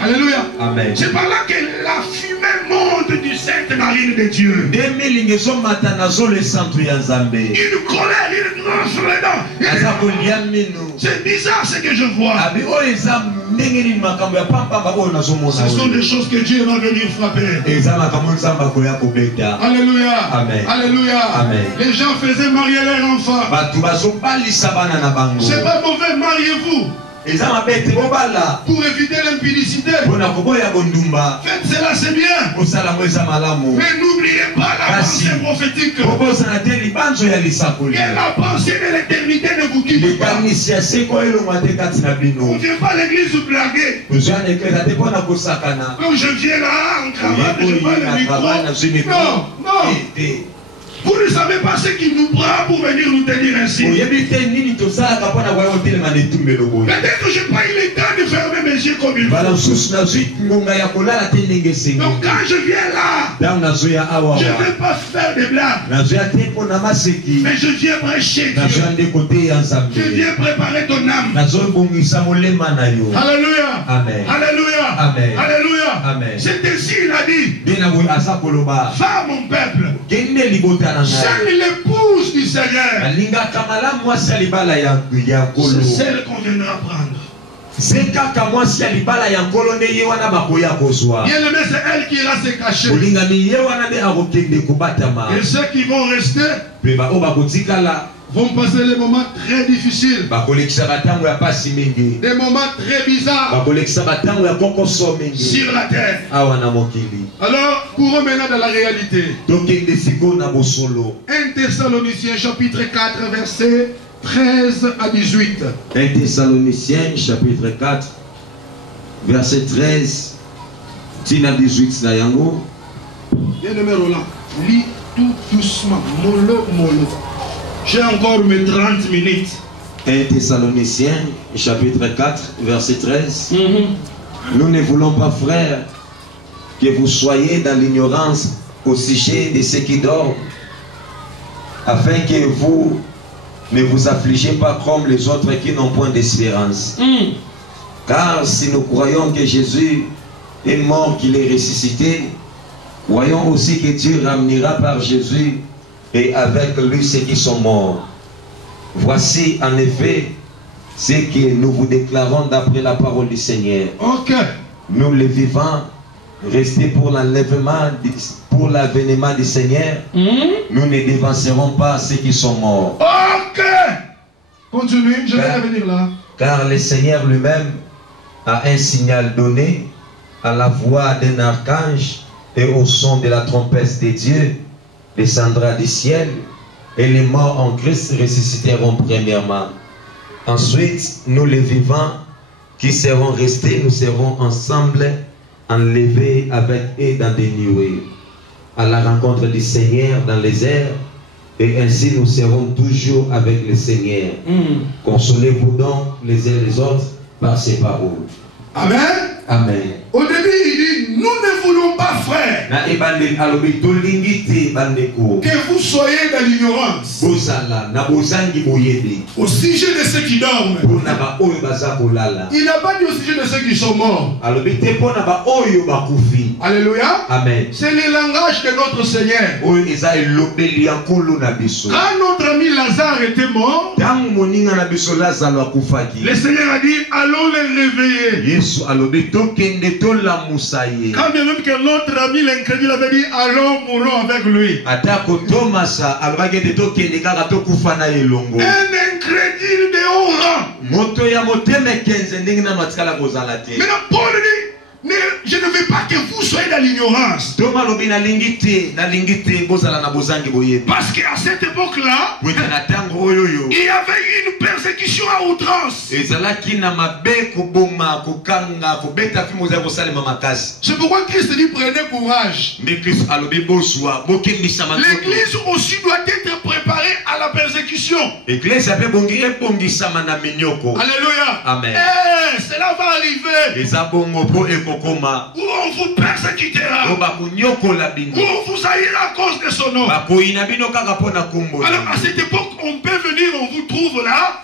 Alléluia. Amen. C'est par là que la fumée monte du sainte narine de Dieu. Une colère, une grande. C'est bizarre ce que je vois. Ce sont des choses que Dieu va venir frapper. Alléluia. Amen. Alléluia. Amen. Les gens faisaient marier leurs enfants. C'est pas mauvais. Mariez-vous pour éviter l'impudicité. Faites cela, c'est bien. Mais n'oubliez pas la pensée prophétique. Et la pensée de l'éternité ne vous quitte pas. On ne vient pas à l'église vous blaguer. Quand je viens là en cravate, je parle le micro. Non, non. Vous ne savez pas ce qui nous prend pour venir nous tenir ainsi. Peut-être que je n'ai pas eu le temps de fermer mes yeux comme il faut. Donc quand je viens là, je ne vais pas faire des blagues. Mais je viens prêcher Dieu. Je viens préparer ton âme. Alléluia. Amen. Alléluia. Amen. Alléluia. Amen. C'est ainsi il a dit. Va mon peuple. Seule l'épouse du Seigneur. C'est celle qu'on viendra prendre. C'est bien-aimé, c'est elle qui ira se cacher. Et ceux qui vont rester vont passer des moments très difficiles. Des moments très bizarres sur la terre. Alors, courons maintenant dans la réalité. 1 Thessaloniciens chapitre 4 verset 13 à 18. 1 Thessaloniciens chapitre 4 verset 13 à 18. Bien-aimé Roland, lis tout doucement, mollo, mollo. J'ai encore mes 30 minutes. 1 Thessaloniciens chapitre 4 verset 13. Nous ne voulons pas, frères, que vous soyez dans l'ignorance au sujet de ceux qui dorment, afin que vous ne vous affligez pas comme les autres qui n'ont point d'espérance. Car si nous croyons que Jésus est mort, qu'il est ressuscité, croyons aussi que Dieu ramènera par Jésus et avec lui ceux qui sont morts. Voici en effet ce que nous vous déclarons d'après la parole du Seigneur. Nous les vivants, restés pour l'enlèvement, pour l'avènement du Seigneur, nous ne dévancerons pas ceux qui sont morts. Continue, je vais revenir là. Car le Seigneur lui-même a un signal donné à la voix d'un archange et au son de la trompette de Dieu descendra du ciel, et les morts en Christ ressusciteront premièrement. Ensuite, nous les vivants qui serons restés, nous serons ensemble enlevés avec eux dans des nuées, à la rencontre du Seigneur dans les airs, et ainsi nous serons toujours avec le Seigneur. Consolez-vous donc les uns les autres par ces paroles. Amen. Amen. Au début, il dit, nous ne voulons pas, frères, que vous soyez dans l'ignorance au sujet de ceux qui dorment. Il n'a pas dit au sujet de ceux qui sont morts. Alléluia. Amen. C'est le langage de notre Seigneur. Quand notre ami Lazare était mort, le Seigneur a dit, allons les réveiller. Quand bien même que notre ami l'incrédule avait dit, allons mourons avec lui. Un incrédule de haut rang. Maintenant Paul dit, je ne veux pas que vous soyez dans l'ignorance. Parce qu'à cette époque-là, il y avait une persécution à outrance. C'est pourquoi Christ dit prenez courage. L'église aussi doit être préparée à la persécution. Alléluia. Amen. Cela va arriver. Où on vous persécutera, où on vous haïra à cause de son nom. Alors à cette époque, on peut venir, on vous trouve là,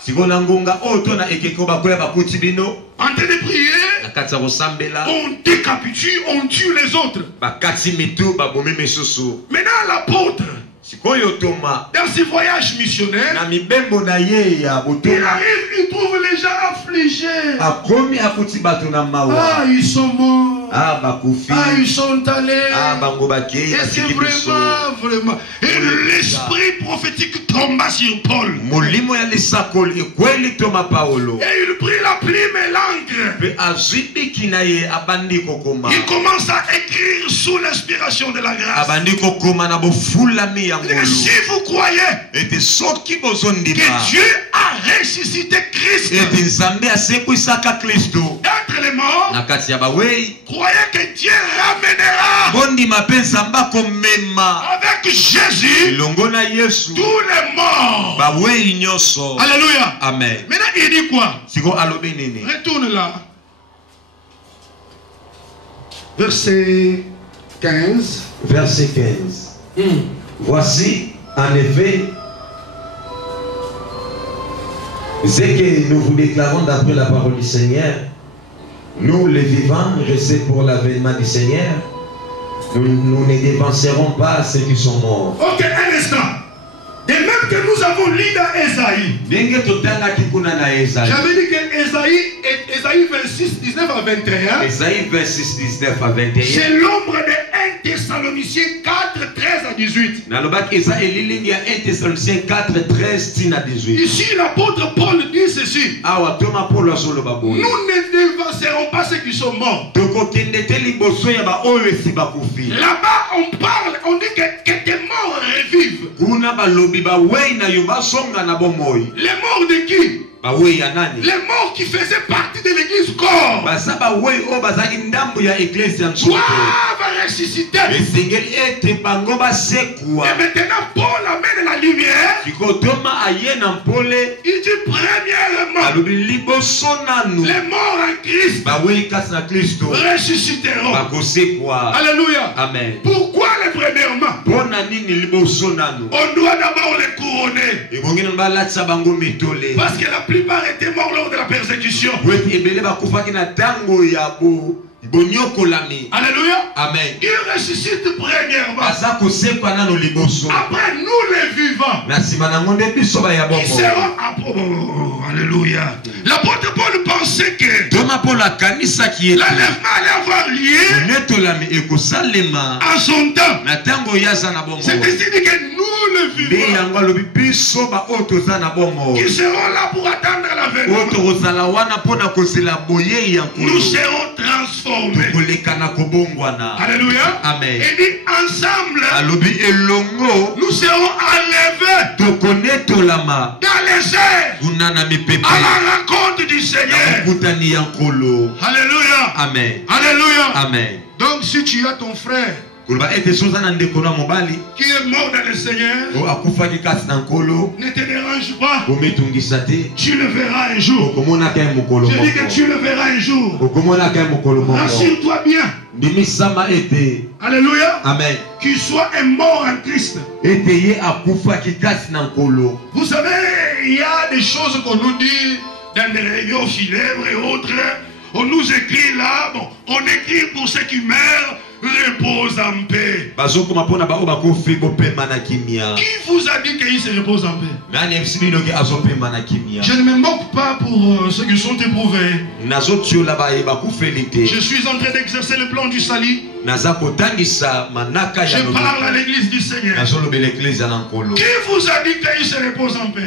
en train de prier, on décapitue, on tue les autres. Maintenant l'apôtre, dans ses voyages missionnaires, il arrive, il trouve les gens affligés. Ils sont morts. Ils sont allés. Est-ce que vraiment, et l'esprit prophétique tomba sur Paul. Et il prit la plume et l'encre. Il commence à écrire sous l'inspiration de la grâce. Et si vous croyez que Dieu a ressuscité Christ d'entre les morts, croyez que Dieu ramènera avec Jésus tous les morts. Alléluia. Amen. Maintenant il dit quoi? Retourne là. Verset 15. Verset 15. Voici en effet ce que nous vous déclarons d'après la parole du Seigneur. Nous les vivants, restés pour l'avènement du Seigneur, nous ne dévancerons pas ceux qui sont morts. Ok, un instant. De même que nous avons lu dans Ésaïe. J'avais dit que Ésaïe 26, 19 à 21. Ésaïe 26, 19 à 21. C'est l'ombre de 1 Thessaloniciens 4, 13 à 18. Ici, l'apôtre Paul dit ceci. Nous ne dévancerons pas ceux qui sont morts. Là-bas, on parle, on dit que tes morts revivent. Les morts de qui? Les morts qui faisaient partie de l'église corps doivent ressusciter. Et maintenant Paul amène la lumière. Il dit premièrement, les morts en Christ ressusciteront. Alléluia. Amen. Pourquoi les premièrement? On doit d'abord les couronner. Parce que la plupart étaient morts lors de la persécution. Alléluia. Amen. Il ressuscite premièrement. Après nous les vivants, ils seront. Alléluia. L'apôtre Paul pensait que l'enlèvement allait avoir lieu en son temps. C'est-à-dire que nous les vivants, qui seront là pour attendre l'avènement, nous serons transformés. Alléluia. Amen. Et dit ensemble, nous serons enlevés dans les airs à la rencontre du Seigneur. Alléluia. Amen. Alléluia. Amen. Donc si tu as ton frère qui est mort dans le Seigneur, ne te dérange pas. Tu le verras un jour. Je dis que tu le verras un jour. Rassure-toi bien. Alléluia. Amen. Qu'il soit un mort en Christ. Vous savez, il y a des choses qu'on nous dit dans les réunions funèbres et autres. On nous écrit là, bon, on écrit pour ceux qui meurent, repose en paix. Qui vous a dit qu'ils se reposent en paix? Je ne me moque pas pour ceux qui sont éprouvés. Je suis en train d'exercer le plan du salut. Je parle à l'église du Seigneur. Qui vous a dit qu'ils se reposent en paix?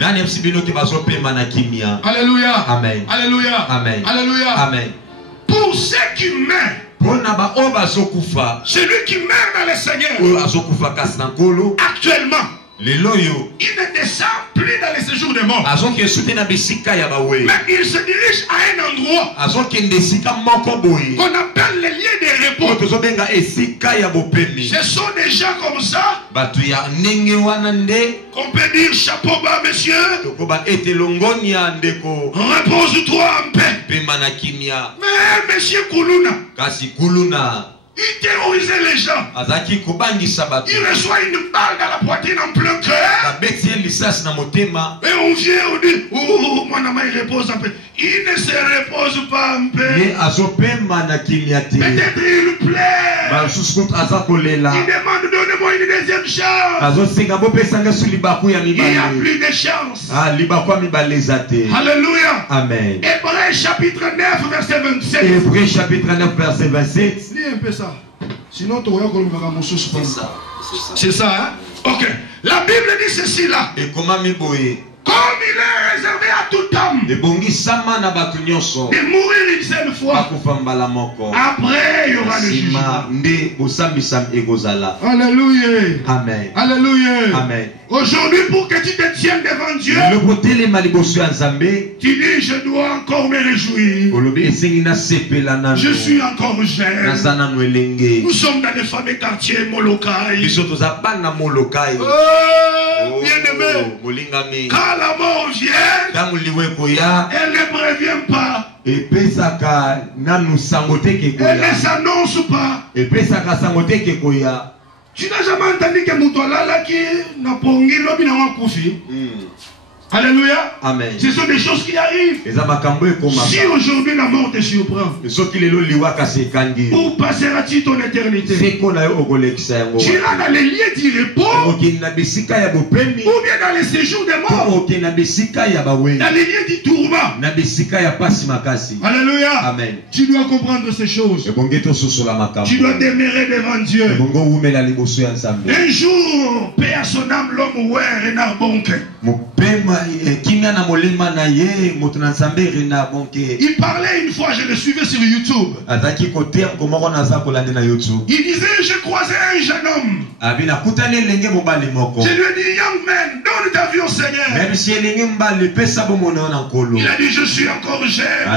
Alléluia. Amen. Alléluia. Amen. Alléluia. Amen. Pour ceux qui meurent, celui qui meurt dans le Seigneur, actuellement, il ne descend plus dans les séjours des morts. Mais il se dirige à un endroit qu'on appelle les lieux de repos. Ce sont des gens comme ça qu'on peut dire chapeau bas, monsieur. Repose-toi en paix. Mais monsieur Koulouna, il terrorisait les gens. Il reçoit une balle dans la poitrine en plein cœur. Et on vient, on dit, oh, mon ami, il repose en paix. Il ne se repose pas en paix. Peut-être il plaît. Il demande, donnez-moi une deuxième chance. Il n'y a plus de chance. Alléluia. Amen. Hébreux chapitre 9, verset 27. Hébreux chapitre 9, verset 27. Lis un peu ça. Sinon, tu vas c'est ça, hein? Ok. La Bible dit ceci là. Et comment me boyer? Comme il est réservé à tout homme de mourir une seule fois. Après, il y aura le jugement. Alléluia. Amen. Alléluia. Amen. Aujourd'hui, pour que tu te tiennes devant Dieu, tu dis, je dois encore me réjouir. Je suis encore jeune. Nous sommes dans les fameux quartiers Molokai. Oh, bien-aimé. Quand la mort vient, elle ne prévient pas. Elle ne s'annonce pas. Tu n'as jamais entendu que Moutouala qui n'a pas eu l'objet de Koufi. Alléluia. Amen. Ce sont des choses qui arrivent. Si aujourd'hui la mort te surprend, où passeras-tu ton éternité? Tu iras dans les lieux du repos, ou bien dans les séjours des morts, dans les lieux du tourment. Alléluia. Amen. Tu dois comprendre ces choses. Tu dois demeurer devant Dieu. Un jour, paix à son âme, l'homme oué, Renard Bonke. Il parlait une fois, je le suivais sur YouTube. Il disait, je croisais un jeune homme. Je lui ai dit, young man, donne ta vie au Seigneur. Il a dit, je suis encore jeune.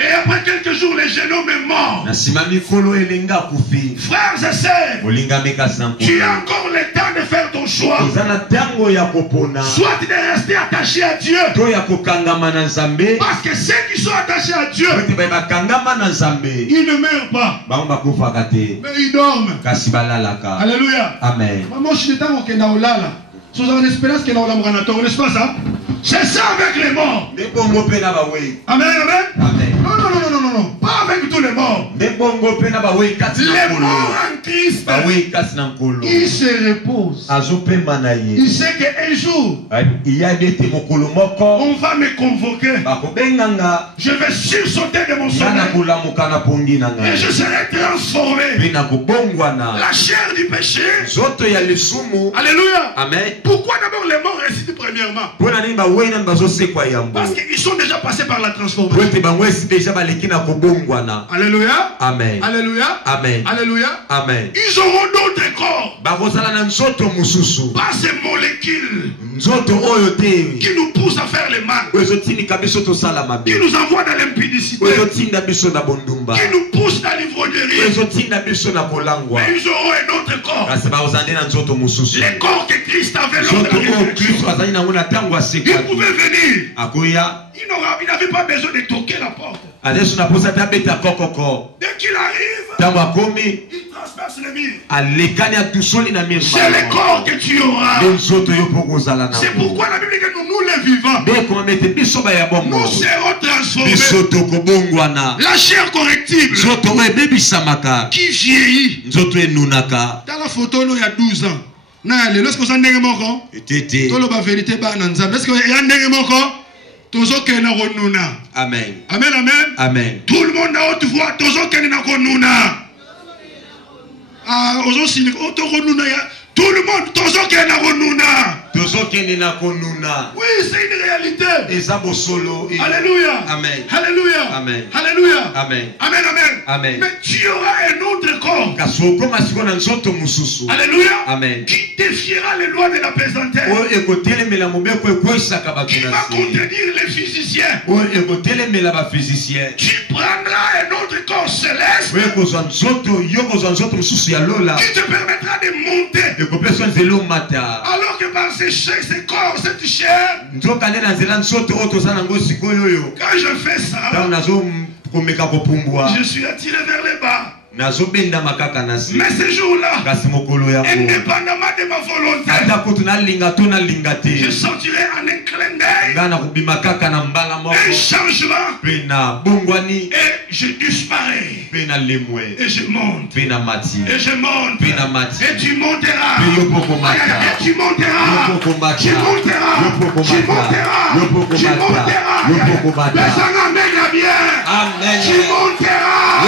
Et après quelques jours, le jeune homme est mort. Frères et sœurs, tu as encore le temps de faire ton choix. Soit de rester attaché à Dieu. Parce que ceux qui sont attachés à Dieu, ils ne meurent pas. Mais ils dorment. Alléluia. Amen. Sous en espérance que nous avons, n'est-ce pas ça? C'est ça avec les morts. Amen, amen. Non, non, non, non, non, non. Pas avec tous les morts. Les morts en Christ, ils se reposent. Il sait qu'un jour, on va me convoquer. Je vais sursauter de mon sommeil. Et je serai transformé. La chair du péché. Alléluia. Amen. Pourquoi d'abord les morts récitent premièrement? Parce qu'ils sont déjà passés par la transformation. Alléluia. Amen. Alléluia. Amen. Alléluia. Amen. Ils auront d'autres corps. Pas ces molécules qui nous poussent à faire le mal, qui nous envoient dans l'impudicité, qui nous poussent dans l'ivrognerie. Mais ils auront un autre corps. Les corps que Christ avait lors de la résurrection. Il pouvait venir. Il n'avait pas besoin de toquer la porte. Dès qu'il arrive, il transperce le mur. C'est le corps que tu auras. C'est pourquoi la Bible dit que nous les vivants, nous serons transformés. La chair correctible qui vieillit. Dans la photo, il y a 12 ans. Lorsque vous avez la vérité, est-ce qu'il y a un Amen. Amen, amen. Amen. Tout le monde a haute voix. Tout le monde. Oui, c'est une réalité. Alléluia. Amen. Alléluia. Amen. Alléluia. Amen. Amen, amen. Amen. Mais tu auras un autre corps. Alléluia. Amen. Qui défiera les lois de la pesantesse. Qui va contredire les physiciens. Tu prendras un autre corps céleste. Qui te permettra de monter. Alors que par ces corps, cette chair, quand je fais ça, je suis attiré vers le bas. Mais ce jour-là, indépendamment de ma volonté, je sortirai en un clin d'œil, un changement, et je disparais, et je monte, et je monte, et tu monteras, et tu monteras, tu monteras, tu monteras, tu monteras, tu monteras.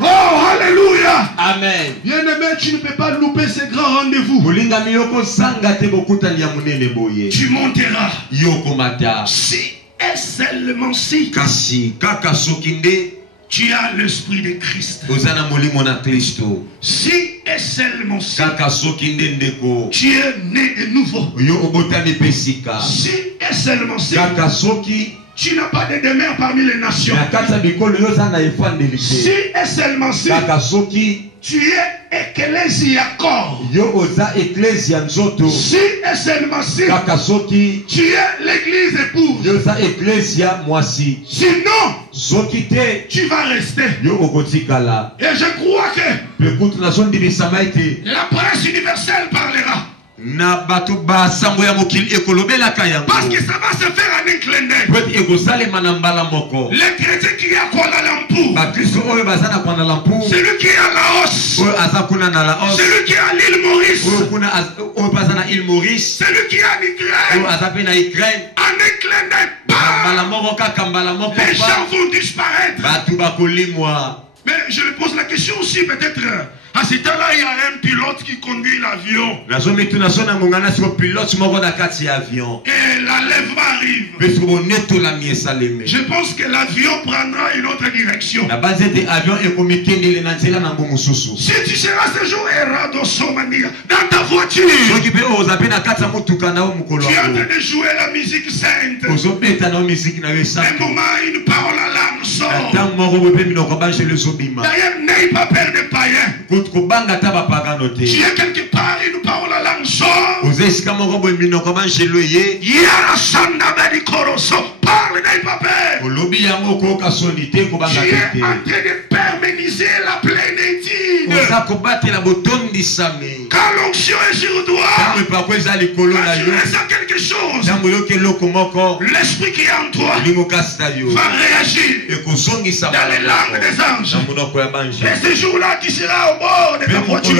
Oh, alléluia. Amen. Bien-aimé, tu ne peux pas louper ces grands rendez-vous. Tu monteras. Si et seulement si tu as l'esprit de Christ. Si et seulement si tu es né de nouveau. Si et seulement si tu n'as pas de demeure parmi les nations. Si et seulement si tu es ecclésiacor. Si et seulement si tu es l'église épouse. Sinon tu vas rester. Et je crois que la presse universelle parlera. Parce que ça va se faire en un clin d'œil. Les chrétiens qui sont à Kuala Lumpur, celui qui est à Laos, celui qui est à l'île Maurice, celui qui est en Ukraine, en un clin d'œil, les gens vont disparaître. Mais je me pose la question aussi, peut-être, à ce temps-là, il y a un pilote qui conduit l'avion. Et l'enlèvement arrive. Je pense que l'avion prendra une autre direction. Si tu seras ce jour dans ta voiture, tu es en train de jouer la musique sainte. Un moment, une parole à l'âme sort. D'ailleurs, n'aie pas peur des païens. Tu es quelque part, une parole à l'âme sort. Parle, n'aie pas peur. Tu es en train de perméniser la plénitude. Quand l'onction est sur toi, quand tu ressens quelque chose, l'esprit qui est en toi va réagir dans les langues des anges. Et ce jour-là, tu seras au bord de ta voiture.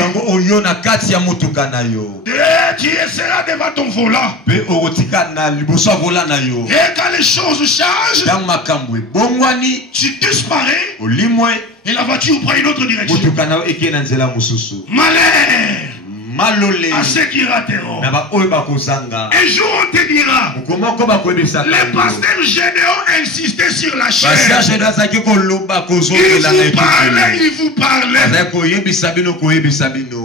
Tu seras devant ton volant. Et quand les choses changent, tu disparais et la voiture prend une autre direction. Malheur à ceux qui rateront. Un jour on te dira, les pasteurs Gédéon insistaient sur la chair. Il vous parlait.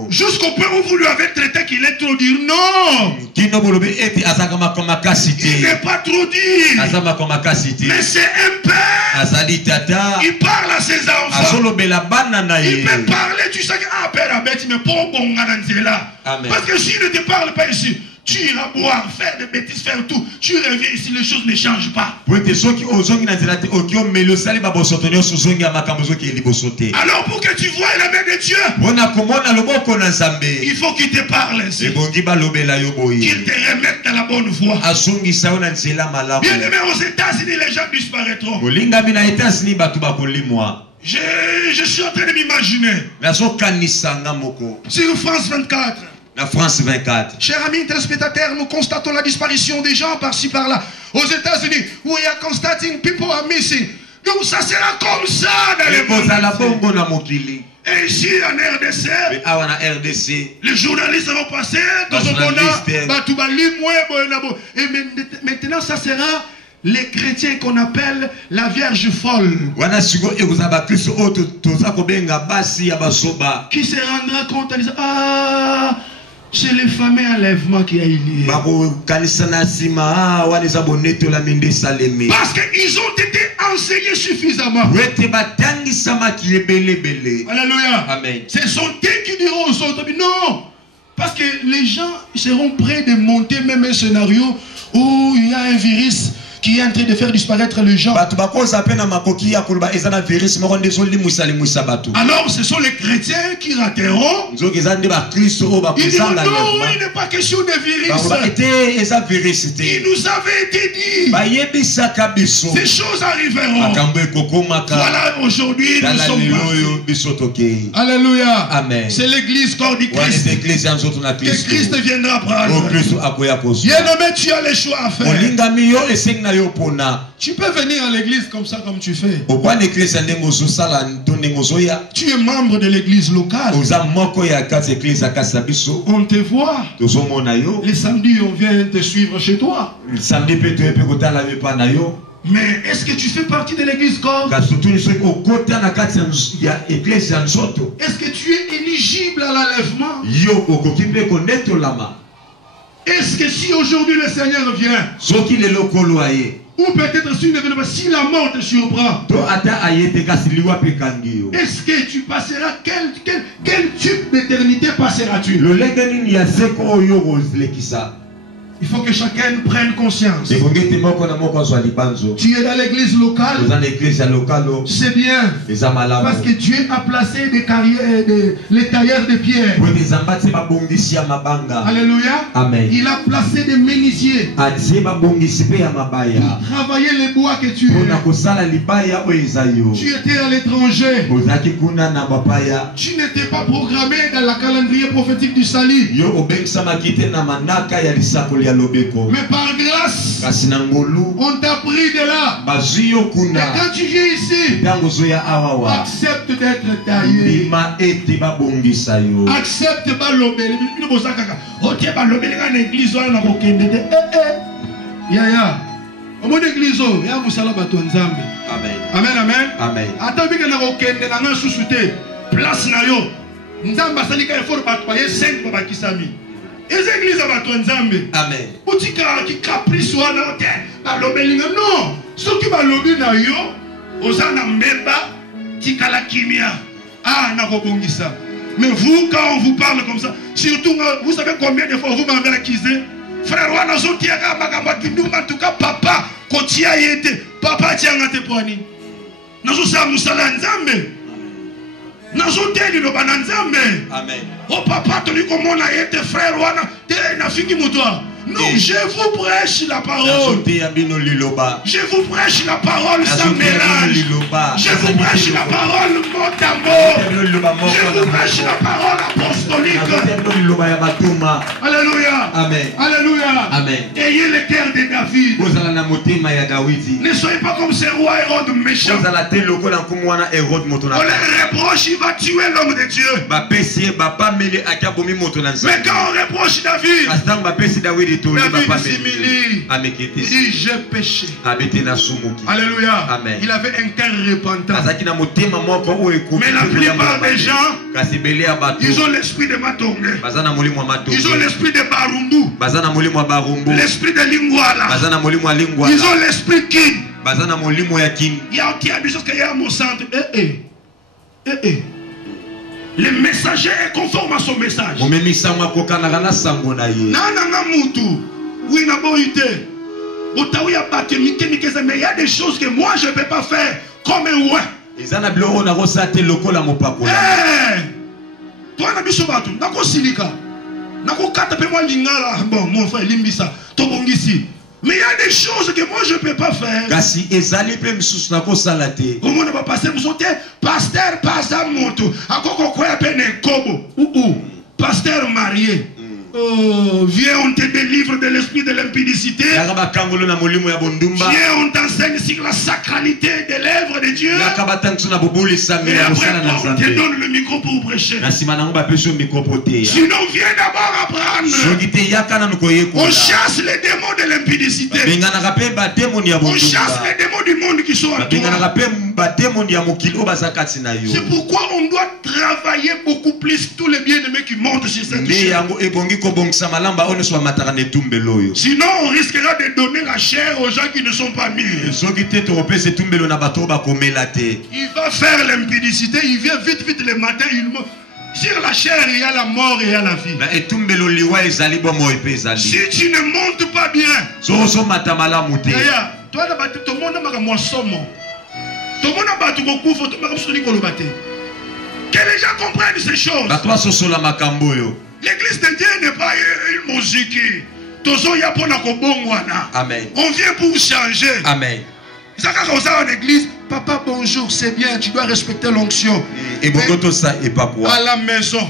Jusqu'au point où vous lui avez traité qu'il est trop dur. Non, il n'est pas trop dur. Mais c'est un père. Il parle à ses enfants. Il peut parler, tu sais que père Abet, mais pas bon là. Parce que s'il ne te parle pas ici, tu iras boire, faire des bêtises, faire tout. Tu reviens ici, les choses ne changent pas. Alors pour que tu vois la main de Dieu, il faut qu'il te parle ainsi. Qu'il te remette dans la bonne voie. Bien aimé, aux États-Unis, les gens disparaîtront. Je suis en train de m'imaginer. Sur France 24. La France 24. Chers amis téléspectateurs, nous constatons la disparition des gens par-ci par-là. Aux États-Unis, we are constating people are missing. Donc ça sera comme ça dans le monde. Et ici en RDC, les journalistes vont passer dans ce monde. Et maintenant ça sera les chrétiens qu'on appelle la Vierge folle, qui se rendra compte en disant, ah, c'est le fameux enlèvement qui a eu lieu. Parce qu'ils ont été enseignés suffisamment. Alléluia. Amen. Ce sont eux qui diront aux autres, non. Parce que les gens seront prêts de monter même un scénario où il y a un virus qui est en train de faire disparaître les gens. Alors ce sont les chrétiens qui rateront. Ils diront non, il n'est pas question de virus. Il nous avait été dit. Ces choses arriveront. Voilà, aujourd'hui nous sommes partis. Alléluia. Amen. C'est l'église corps du Christ. Que Christ viendra prendre. Bien-aimé, tu as les choix à faire. Tu peux venir à l'église comme ça, comme tu fais. Tu es membre de l'église locale. On te voit. Les samedis, on vient te suivre chez toi. Mais est-ce que tu fais partie de l'église corps? Est-ce que tu es éligible à l'enlèvement? Est-ce que si aujourd'hui le Seigneur vient, ou peut-être si la mort te surprend, est-ce que tu passeras, quel type d'éternité passeras-tu? Il faut que chacun prenne conscience. Tu es dans l'église locale. C'est bien. Parce que Dieu a placé des carrières, les tailleurs de pierre. Alléluia. Amen. Il a placé des menuisiers pour travailler les bois que tu es. Tu étais à l'étranger. Tu n'étais pas programmé dans la calendrier prophétique du salut. Mais par grâce, on t'a pris de là. Et quand tu viens ici, accepte d'être taillé. Accepte de Amen, amen. Amen. Attends, place na yo. Nzamba salika effort batwaye 5 babakisami. Les églises à Nzambe. Amen. Utika ki caprice wana ote. Balobelinga non. Ceux qui balobi na yo, ozana mbeba tikala kimia. Ah na kobongisa. Mais vous quand on vous parle comme ça, surtout vous savez combien de fois vous m'avez accusé. Frère wana zotiaka makamba kinduma en tout cas papa kotia yete. Papa tianga te poani. Nazo sa musala Nzambe. Amen. Oh papa, tu dis comment on a été frère, non, je vous prêche la parole. Je vous prêche la parole sans mélange. Je vous prêche la parole mot à mot. Je vous prêche la parole apostolique. Alléluia. Amen. Alléluia. Amen. Ayez le cœur de David. Ne soyez pas comme ce roi Hérode méchant. On les reproche, il va tuer l'homme de Dieu. Mais quand on reproche David, David s'humilie. Il dit j'ai péché. Alléluia. Amen. Il avait un cœur repentant. Mais la plupart des gens, ils ont l'esprit de Matonge. Ils ont l'esprit de Barumbu. L'esprit de Lingwala. Ils ont l'esprit King. Il y a des choses qu'il y a à mon centre. Le messager est conforme à son message. Mais il y a des choses que moi je ne peux pas faire comme un ouais. Toi, mais il y a des choses que moi je ne peux pas faire. Comment on va passer pour sauter? Pasteur, pasteur marié. Oh, viens, on te délivre de l'esprit de l'impudicité. Viens, on t'enseigne sur la sacralité des lèvres de Dieu. Et après, on te donne le micro pour prêcher. Sinon, viens d'abord apprendre. On chasse les démons de l'impudicité. On chasse les démons du monde qui sont à toi. C'est pourquoi on doit travailler beaucoup plus tous les bien-aimés qui montent sur cette chaîne. Sinon on risquera de donner la chair aux gens qui ne sont pas mis. Il va faire l'impudicité, il vient vite le matin, sur la chair il y a la mort et il y a la vie. Si tu ne montes pas bien, que les gens comprennent ces choses. L'église de Dieu n'est pas une musique. Amen. On vient pour changer. Amen. En église, papa bonjour, c'est bien, tu dois respecter l'onction. À la maison,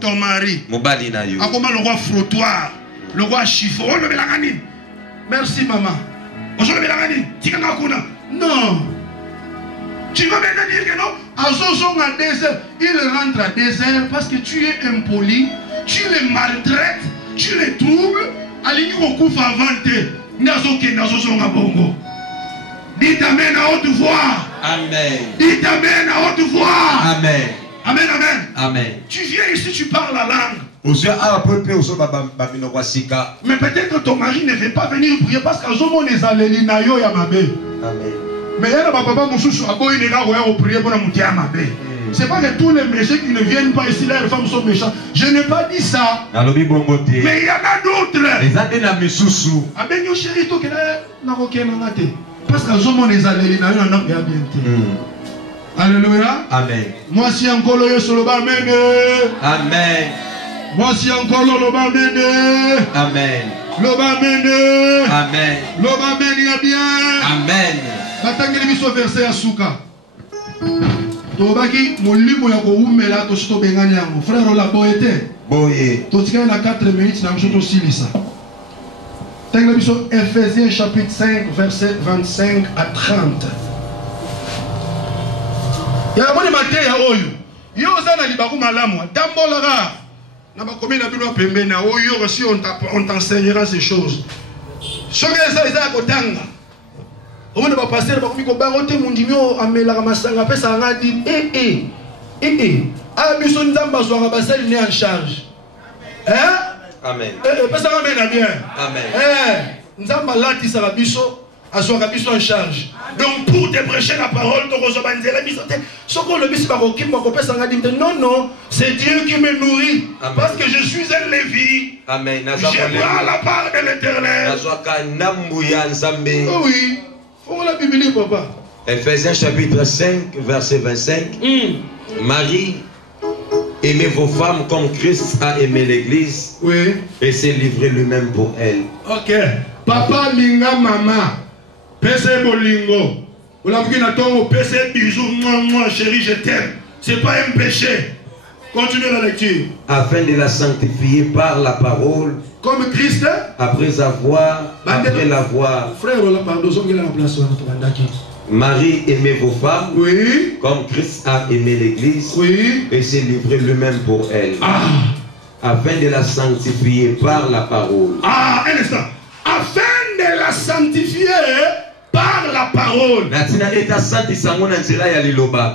ton mari, le roi frottoir, le roi chiffon. Merci maman. Non. Tu vas maintenant dire que non, il rentre à 2 heures parce que tu es impoli, tu les maltraites, tu les troubles. Dites amen à haute voix. Amen. Dites amen à haute voix. Amen. Amen, amen. Amen. Tu viens ici, tu parles la langue. Mais peut-être que ton mari ne veut pas venir prier parce qu'à Zomo les alléli na yo ya mabe. Amen. Mais il y a papa mususu aboyi nega oya prier pour na mutia mabe. C'est pas que tous les méchants qui ne viennent pas ici, là, les femmes sont méchantes. Je n'ai pas dit ça. Mais il y en a d'autres. Parce que les allées, alléluia. Amen. Moi, si encore le solo, amen. Amen. Moi, si encore le amen. Amen. L'obamene. Amen. L'obamene, il y a bien. Amen. Batangeli biso verset ya suka. Tobaki molimo ya ko umela to sto bengani yango. Frère la boyete. Boye. To tika na 4 minutes na mshoto silisa. Tangeli biso Ephésiens chapitre 5 verset 25 à 30. Ya moni matin ya oyo. Yo zana libaku malamu. Tambola ga. Na bakomi na bino pembe na oyo si on t'enseignera ces choses. Soki ça eza kotanga. On va passer le bakomi ko barote mundimio amela masanga pesa ngadi ah biso nzamba zo basali ne en charge. Hein? Amen. Pesa ngamena bien. Amen. Nzamba lati sa biso aswa biso en charge. Donc pour te prêcher la parole, non, c'est Dieu qui me nourrit. Amen. Parce que je suis un Lévi. Amen. Je prends la part de l'Éternel. Oh oui. Faut la Bible, papa. Ephésiens chapitre 5, verset 25. Marie, aimez vos femmes comme Christ a aimé l'Église. Oui. Et s'est livré lui-même pour elle. Ok. Papa, linga, maman. Pese bolingo. Vous l'avez dit, pese bisous, moi chérie, je t'aime. C'est pas un péché. Continuez la lecture. Afin de la sanctifier par la parole. Comme Christ. Après l'avoir. Frère, pardon, la place. Marie, aimez vos femmes. Oui. Comme Christ a aimé l'Église. Oui. Et s'est livré lui-même pour elle. Afin de la sanctifier par la parole. Un instant. Afin de la sanctifier par la parole.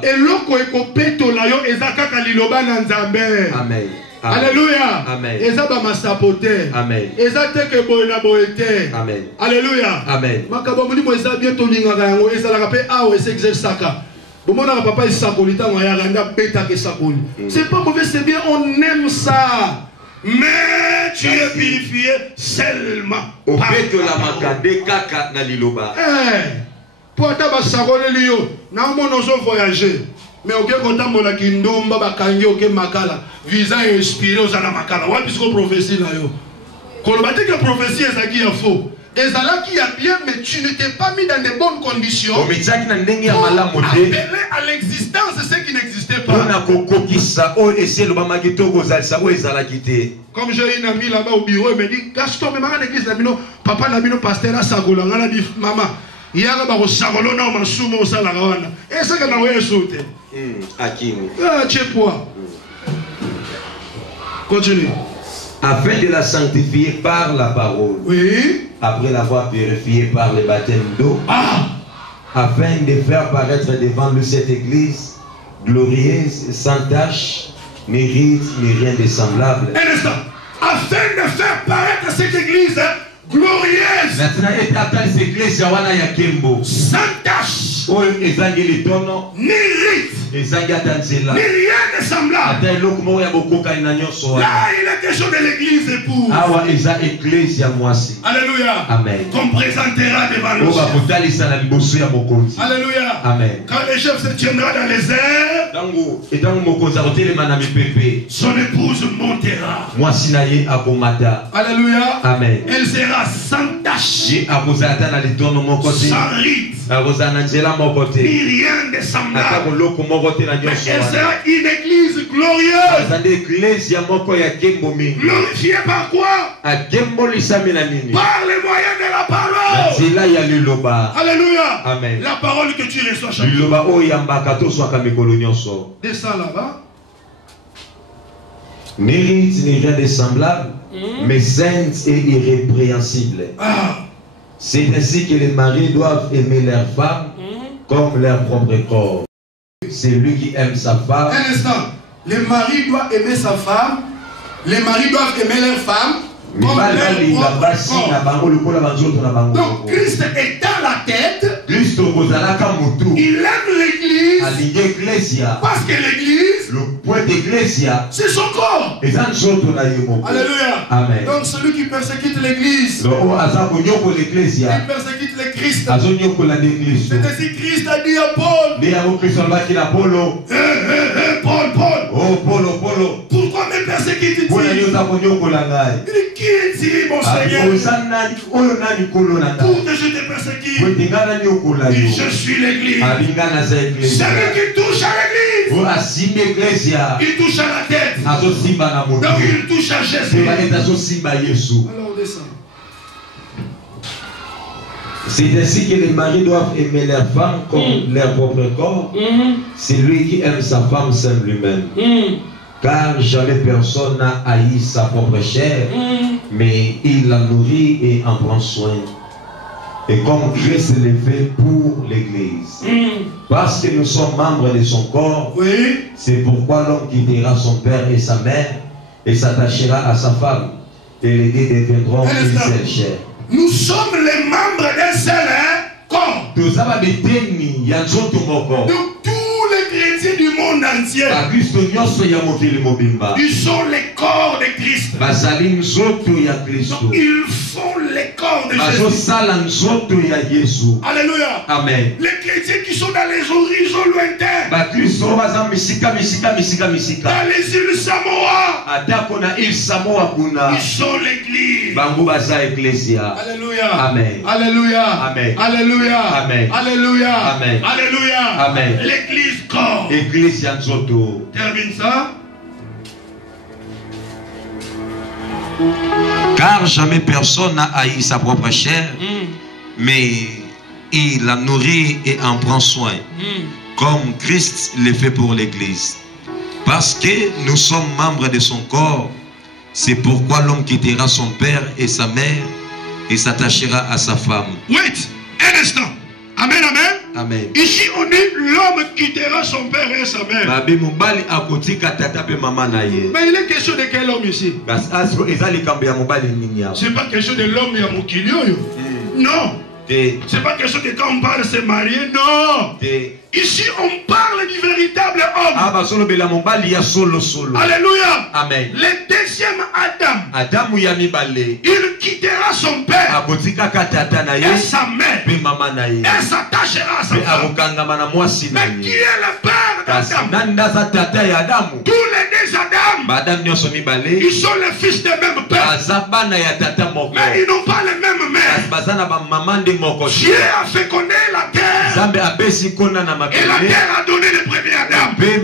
Et loko ekopeto la yo ezakaka liloba na nzambe. Amen. Alléluia. Amen. Ezaba masapote. Amen. Ezateke boye na boyete. Amen. Alléluia. Amen. Makabo mulimo eza bien tolingaka yango ezalaka pe awo exerçaka. Bomona papa isakoli tango ya randa beta ke sakoli. C'est pas mauvais, c'est bien, on aime ça. Mais tu es purifié seulement. Au fait que la makade kaka na liloba. Pour ta basakole liyo, na mono zo voyager. Mais ok kota mona kindomba bakangi ok makala. Visa inspiré aux ana makala. Wa bisko prophétie na yo. Kolobate que prophétie ezaki ya faux. Ezalaki ya bien, mais tu n'étais pas mis dans de bonnes conditions pour appeler à l'existence ce qui n'existait pas. Comme j'ai une amie là-bas au bureau, elle me dit, Gaston, mais ma l'église, papa n'a pas pasteur à Sagola. Elle a dit, maman, il y a un Sagolo, non, ma souma au Salarawana. Et c'est que n'a pas sauté. Ah, tu es quoi? Continue. Afin de la sanctifier par la parole. Oui. Après l'avoir purifiée par le baptême d'eau. Afin de faire paraître devant lui cette église glorieuse, sans tache, ni ride, ni rien de semblable. Un instant. Afin de faire paraître cette église glorieuse, sans tache, ni rite, ni rien de semblable. Là, il est question de l'église épouse. Alléluia. Amen. Qu'on présentera devant le chef. Alléluia. Amen. Quand le chef se tiendra dans les airs, son épouse montera. Alléluia. Amen. Elle sera sans tache, sans rite, ni rien de semblable. Mais elle sera une église glorieuse. Glorifiée par quoi? Par les moyens de la parole. Alléluia. Amen. La parole que tu reçois chaque jour. Descends là-bas. Ni rite, ni rien de semblable, mais sainte et irrépréhensible. C'est ainsi que les maris doivent aimer leurs femmes comme leur propre corps. C'est lui qui aime sa femme. Un instant. Les maris doivent aimer sa femme. Les maris doivent aimer leur femme comme leur propre corps. Donc Christ étant la tête, Il aime l'église. Parce que l'église, c'est son corps. Alléluia. Amen. Donc celui qui persécute l'église, il persécute le Christ. C'est ainsi que Christ a dit à Paul. Paul. Oh, Paul. Pourquoi me persécutes-tu? Il dit, qui es-tu, mon Seigneur? Pour que je te persécute. Il dit, je suis l'église. Celui qui touche à l'église, il touche à la tête. Donc il touche à Jésus. Alors on descend. C'est ainsi que les maris doivent aimer leur femme comme leur propre corps. C'est lui qui aime sa femme s'aime lui-même. Car jamais personne n'a haï sa propre chair, mais il la nourrit et en prend soin. Et comme Christ le fait pour l'Église. Parce que nous sommes membres de son corps, c'est pourquoi l'homme quittera son père et sa mère et s'attachera à sa femme. Et les deux deviendront une seule chair. Nous sommes les membres d'un seul corps. Donc tous les chrétiens du monde entier, ils sont les corps de Christ. Donc ils font les corps de Jésus. Alléluia. Amen. Les chrétiens qui sont dans les horizons lointains, dans les îles Samoa, ils sont l'église. Alléluia. Amen. Alléluia. Amen. Alléluia. Amen. Alléluia. Amen. Alléluia. Amen. L'église corps. Église Yanzoto. Termine ça. Car jamais personne n'a haï sa propre chair, mais il la nourrit et en prend soin, comme Christ le fait pour l'Église. Parce que nous sommes membres de son corps, c'est pourquoi l'homme quittera son père et sa mère et s'attachera à sa femme. Wait, un instant. Amen, amen. Amen. Ici on dit l'homme quittera son père et sa mère. Mais il est question de quel homme ici? C'est pas question de l'homme et Mokilio. Non. C'est pas question de quand on parle de se marier. Non. Ici on parle du véritable homme. Alléluia. Amen. Le deuxième Adam, il quittera son père et sa mère et s'attachera à sa femme. Mais qui est le père d'Adam? Tous les deux Adam, ils sont les fils du même père, mais ils n'ont pas les mêmes mères. Dieu a fécondé la terre et la terre a donné le premier Adam. Et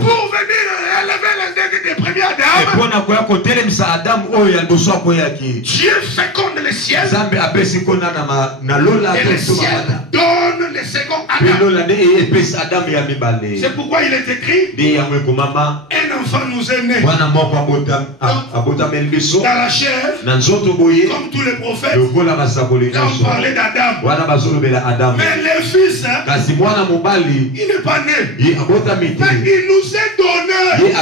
pour venir élever les premiers Adam, Dieu féconde le ciel et le ciel donne le second Adam. C'est pourquoi il est écrit, un enfant nous est né dans la chair, comme tous les prophètes. Là on parlait d'Adam. Mais le fils, il n'est pas né, mais il nous est donné.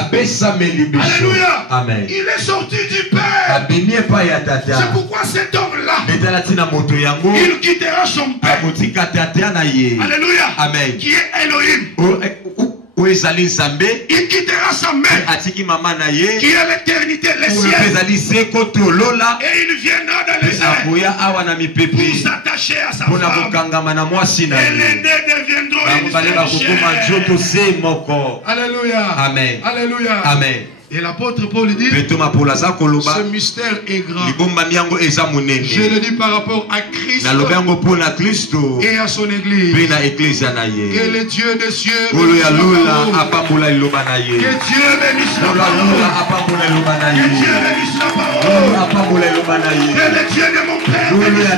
Alléluia. Amen. Il est sorti du Père. C'est pourquoi cet homme-là, il quittera son Père. Alléluia. Amen. Qui est Elohim. Il quittera sa mère, qui est l'éternité, le ciel. Et il viendra dans les airs pour s'attacher à sa femme. Et les deux deviendront une seule chair. Alléluia. Amen. Alléluia. Amen. Et l'apôtre Paul dit, ce mystère est grand. Je le dis par rapport à Christ et à son église. Que le Dieu des cieux bénisse la parole. Que Dieu bénisse la parole. Que Dieu bénisse la parole. Que le Dieu de mon Père bénisse la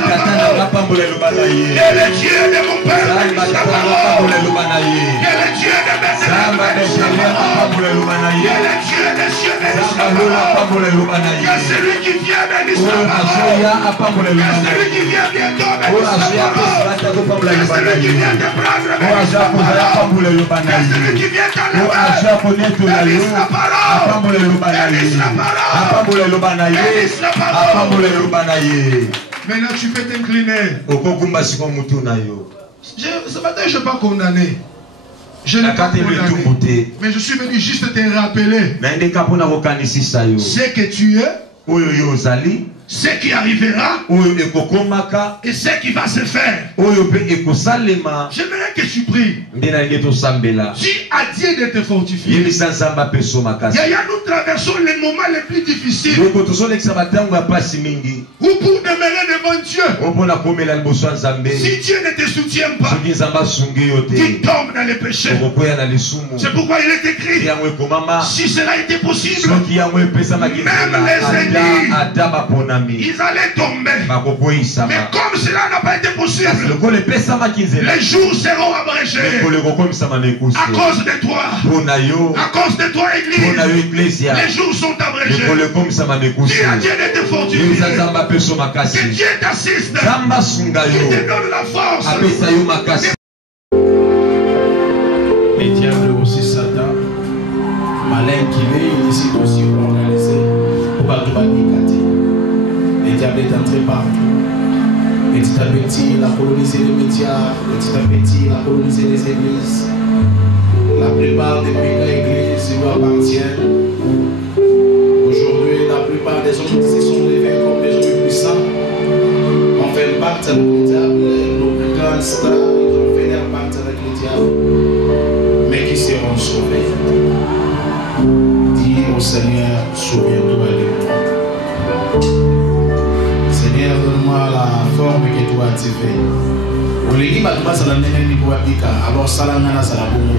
parole. Que le Dieu de mon Père bénisse la parole. Que le Dieu de mes pères bénisse la parole. Que le Dieu de que celui qui vient bénisse la parole. Que celui qui vient bientôt bénisse la parole. Que celui qui vient te prendre bénisse la parole. Que celui qui vient t'enlever bénisse la parole. Bénisse la parole. Bénisse la parole. Maintenant, tu peux t'incliner. Ce matin, je ne vais pas condamner. Je n'ai pas condamné. Mais je suis venu juste te rappeler ce que tu es, ce qui arrivera et ce qui va se faire. J'aimerais que tu pries. Dis à Dieu de te fortifier. Nous traversons les moments les plus difficiles. Où pour demeurer devant Dieu, si Dieu ne te soutient pas, tu tombes dans les péchés. C'est pourquoi il est écrit, si cela était possible, même les ennemis, ils allaient tomber. Mais comme cela n'a pas été possible, les jours seront abrégés. À cause de toi, Église, les jours sont abrégés. Dis à Dieu de te fortifier. Que Dieu t'assiste. Qu'il te donne la force. Les diables aussi, Satan, malin qu'il est, il décide aussi d'organiser pour pas tout banicater. Les diables est entré partout. Petit à petit, il a colonisé les médias. Petit à petit, il a colonisé les églises. La plupart des méga églises lui appartiennent. Aujourd'hui, la plupart des hommes qui se sont levés comme des hommes puissants ont fait un pacte avec le diable. Nos plus grandes stars, ils ont fait un pacte avec le diable. Mais qui seront sauvés. Dis au Seigneur, souviens-toi de moi. Seigneur, donne-moi la forme que tu as activée. Alors, Salangana Salabomo,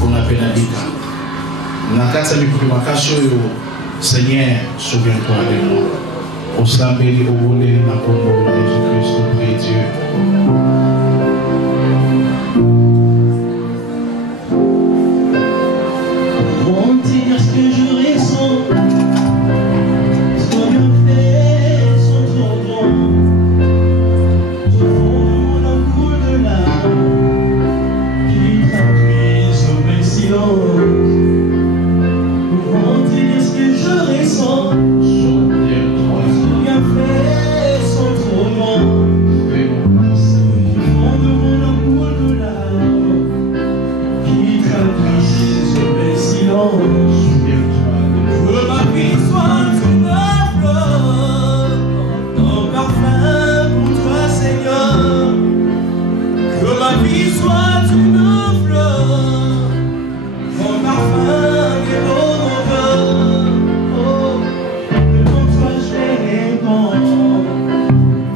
qu'on appelle Abika. Nakata Mikumakasho, Seigneur, souviens-toi de moi. Au Sambeli, au Bolé, Nakombo, Jésus-Christ, prie Dieu. Comment dire ce que je ressens? Ce qu'on me fait sans ton nom. Comment dire ce que je ressens? Souviens fait sans trop long. Au fond de mon amour de larmes qui traduit ce bel silence. Que ma vie soit une fleur, un parfum pour toi, Seigneur. Que ma vie soit une fleur. Mon parfum est beau, mon cœur. Oh, devant toi je réponds.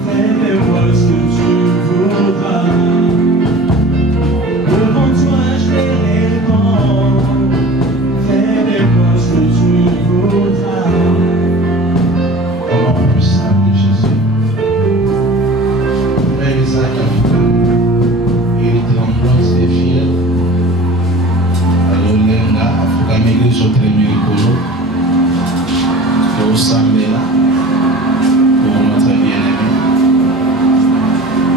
Fais-moi ce que tu voudras. Devant toi je réponds. Fais-moi ce que tu voudras. Oh, puissant de Jésus. Frère Isaac a il est tremblant, c'est fier. Alors, les gars, la l'église sont très mélicolo. Que au Sambela, pour notre bien-aimé.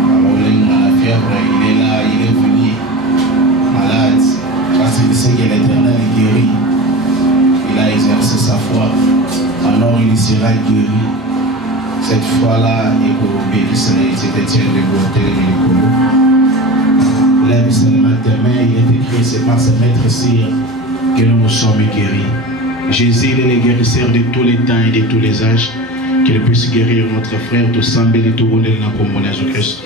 Alors, les gars, la fièvre, il est là, il est venu malade. Parce qu'il sait que l'Éternel est guéri. Il a exercé sa foi. Alors, il sera guéri. Cette fois-là, il faut bénir cette Étienne de beauté de mélicolo. Lève seulement tes mains, il est écrit, c'est par ce maître sire que nous nous sommes guéris. Jésus est le guérisseur de tous les temps et de tous les âges, qu'il puisse guérir notre frère, tout semble et tout monde comme Jésus-Christ.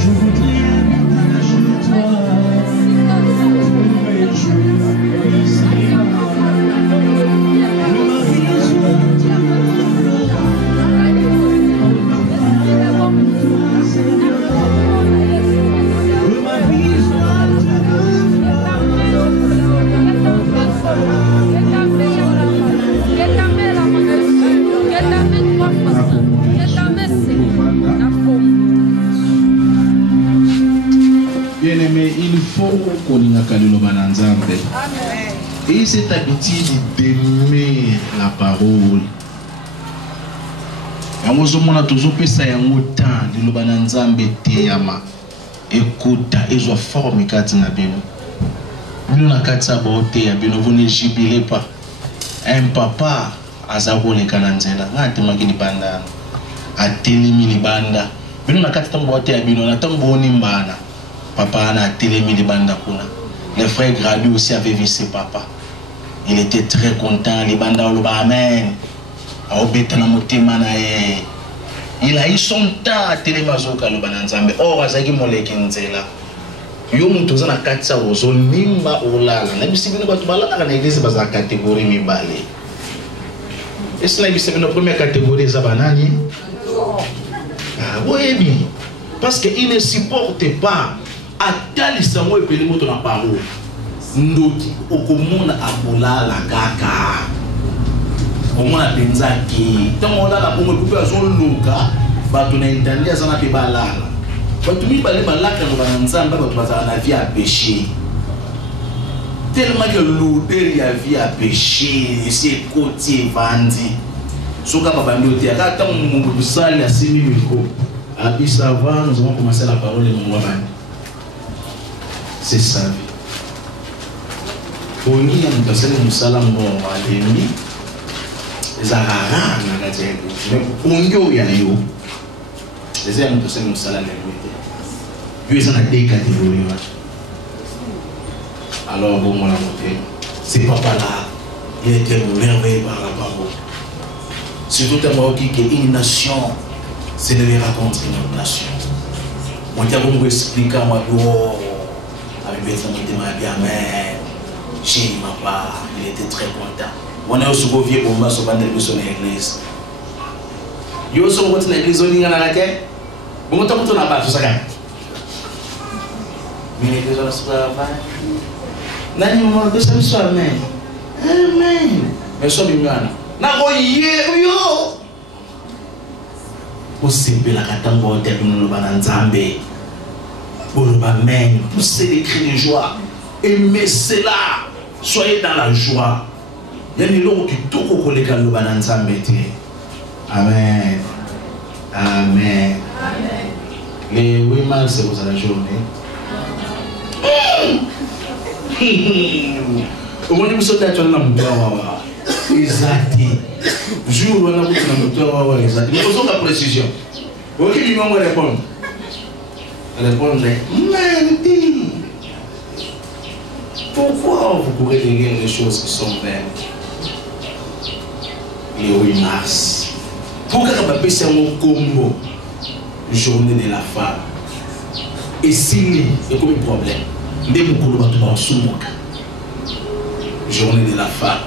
Je voudrais Et cette habitude d'aimer la parole. On a toujours pensé à un temps de l'Obananzambe Teyama. Écoute, ils ont formé Katina Bino. Nous n'avons pas de Bino, vous ne jubilez pas. Un papa a zabo le Kananzela. N'a pas de banda. A télémi les banda. Nous n'avons pas de Bino, n'a pas de banda. Papa a télémi les banda. Le frère Grabi aussi avait vu ses papas. Il était très content. Les bandas au Amen. Il a eu son temps à télémazoka le bananzambe. Oh, azaki moleki nzela. Yo mutoza na katsa ozo nimba olala. Na bisibino batu balala na église baza catégorie mibale. Est-ce la bisibino première catégorie za banani? Ah, oui bien. Parce que il ne supporte pas atali sango epeli moto na parole. Ndoti okomona abolala kaka. On a pensé que on a la bombe coupée à son loca, bah tu n'as entendu ça n'a pas balala. Bah tu m'y balais balaka nous va ensemble, bah tu vas en avis à pécher. Tellement que l'odeur y a vie à pécher, c'est côté vendé. Soka papa ndoté, quand on me sale à 6 000 euros, à puis ça va, nous avons commencé la parole de mon roi. C'est ça. Pour nous, on a passé le salam bon à l'ennemi. Les Ararans, mais Pongo y a eu. Les hommes de ce salaire de Dieu, ils ont des catégories. Alors, bon, on l'a monté. C'est papa là, il était merveilleux par la parole. Surtout à moi qui est une nation, c'est de les raconter une nation. Moi, je vais vous expliquer à moi, oh, avec mes amis, bien, mais j'ai ma part, il était très content. On est au second vieux pour moi, sur l'église. Yo aussi, on continue l'église, on est dans la raquette. Bon, on n'a pas tout ça. Mais l'église, on a ce travail. Nani, on a ça, soit amen. Amen. Mais ça, bien, na yo. Aussi, la katambo, on termine le bananzambe. Pour le bamen, poussez les cris de joie. Aimez cela. Soyez dans la joie. Il y a des gens qui tout collent le bananzambe. Amen. Amen. Les 8 mars, c'est pour la journée. Au moins, vous sautez à la moutoire. Exact. Jour où on a beaucoup de moutoire. Exact. Mais posons la précision. Ok, lui, on va répondre. Répondre. Merde. Pourquoi vous courez derrière les choses qui sont belles? Le 8 mars. Pourquoi on appelle ça un combo? Journée de la femme. Et s'il y a comme un problème, journée de la femme.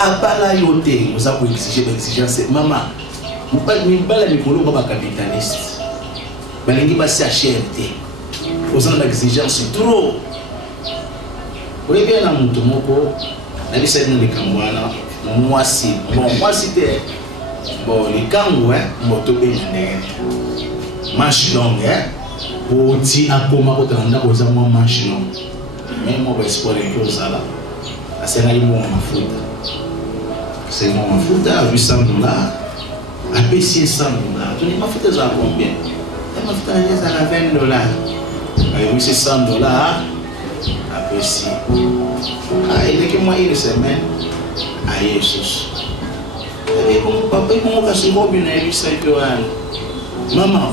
À part la yote, vous avez exigé l'exigence. Maman, vous ne pouvez pas être capitaliste. Vous ne pouvez pas être HRT. Vous avez l'exigence trop. Vous avez bien un mouton, vous avez dit que moi si, bon, moi c'était bon, les kangouins, moto bénin, manche longue, pour dire à comment vous avez dit que moi manche longue. Mais moi, je vais explorer ça là. C'est là que je vais me c'est mon foot à 800 $, à payer 600 $. Tu n'as pas fait ça combien? Tu m'as fait ça à 20 $. Avec 600 $, à payer. Ah, il est que moi, il semaine à Jesus. Et mon papa, il m'a dit que je suis maman.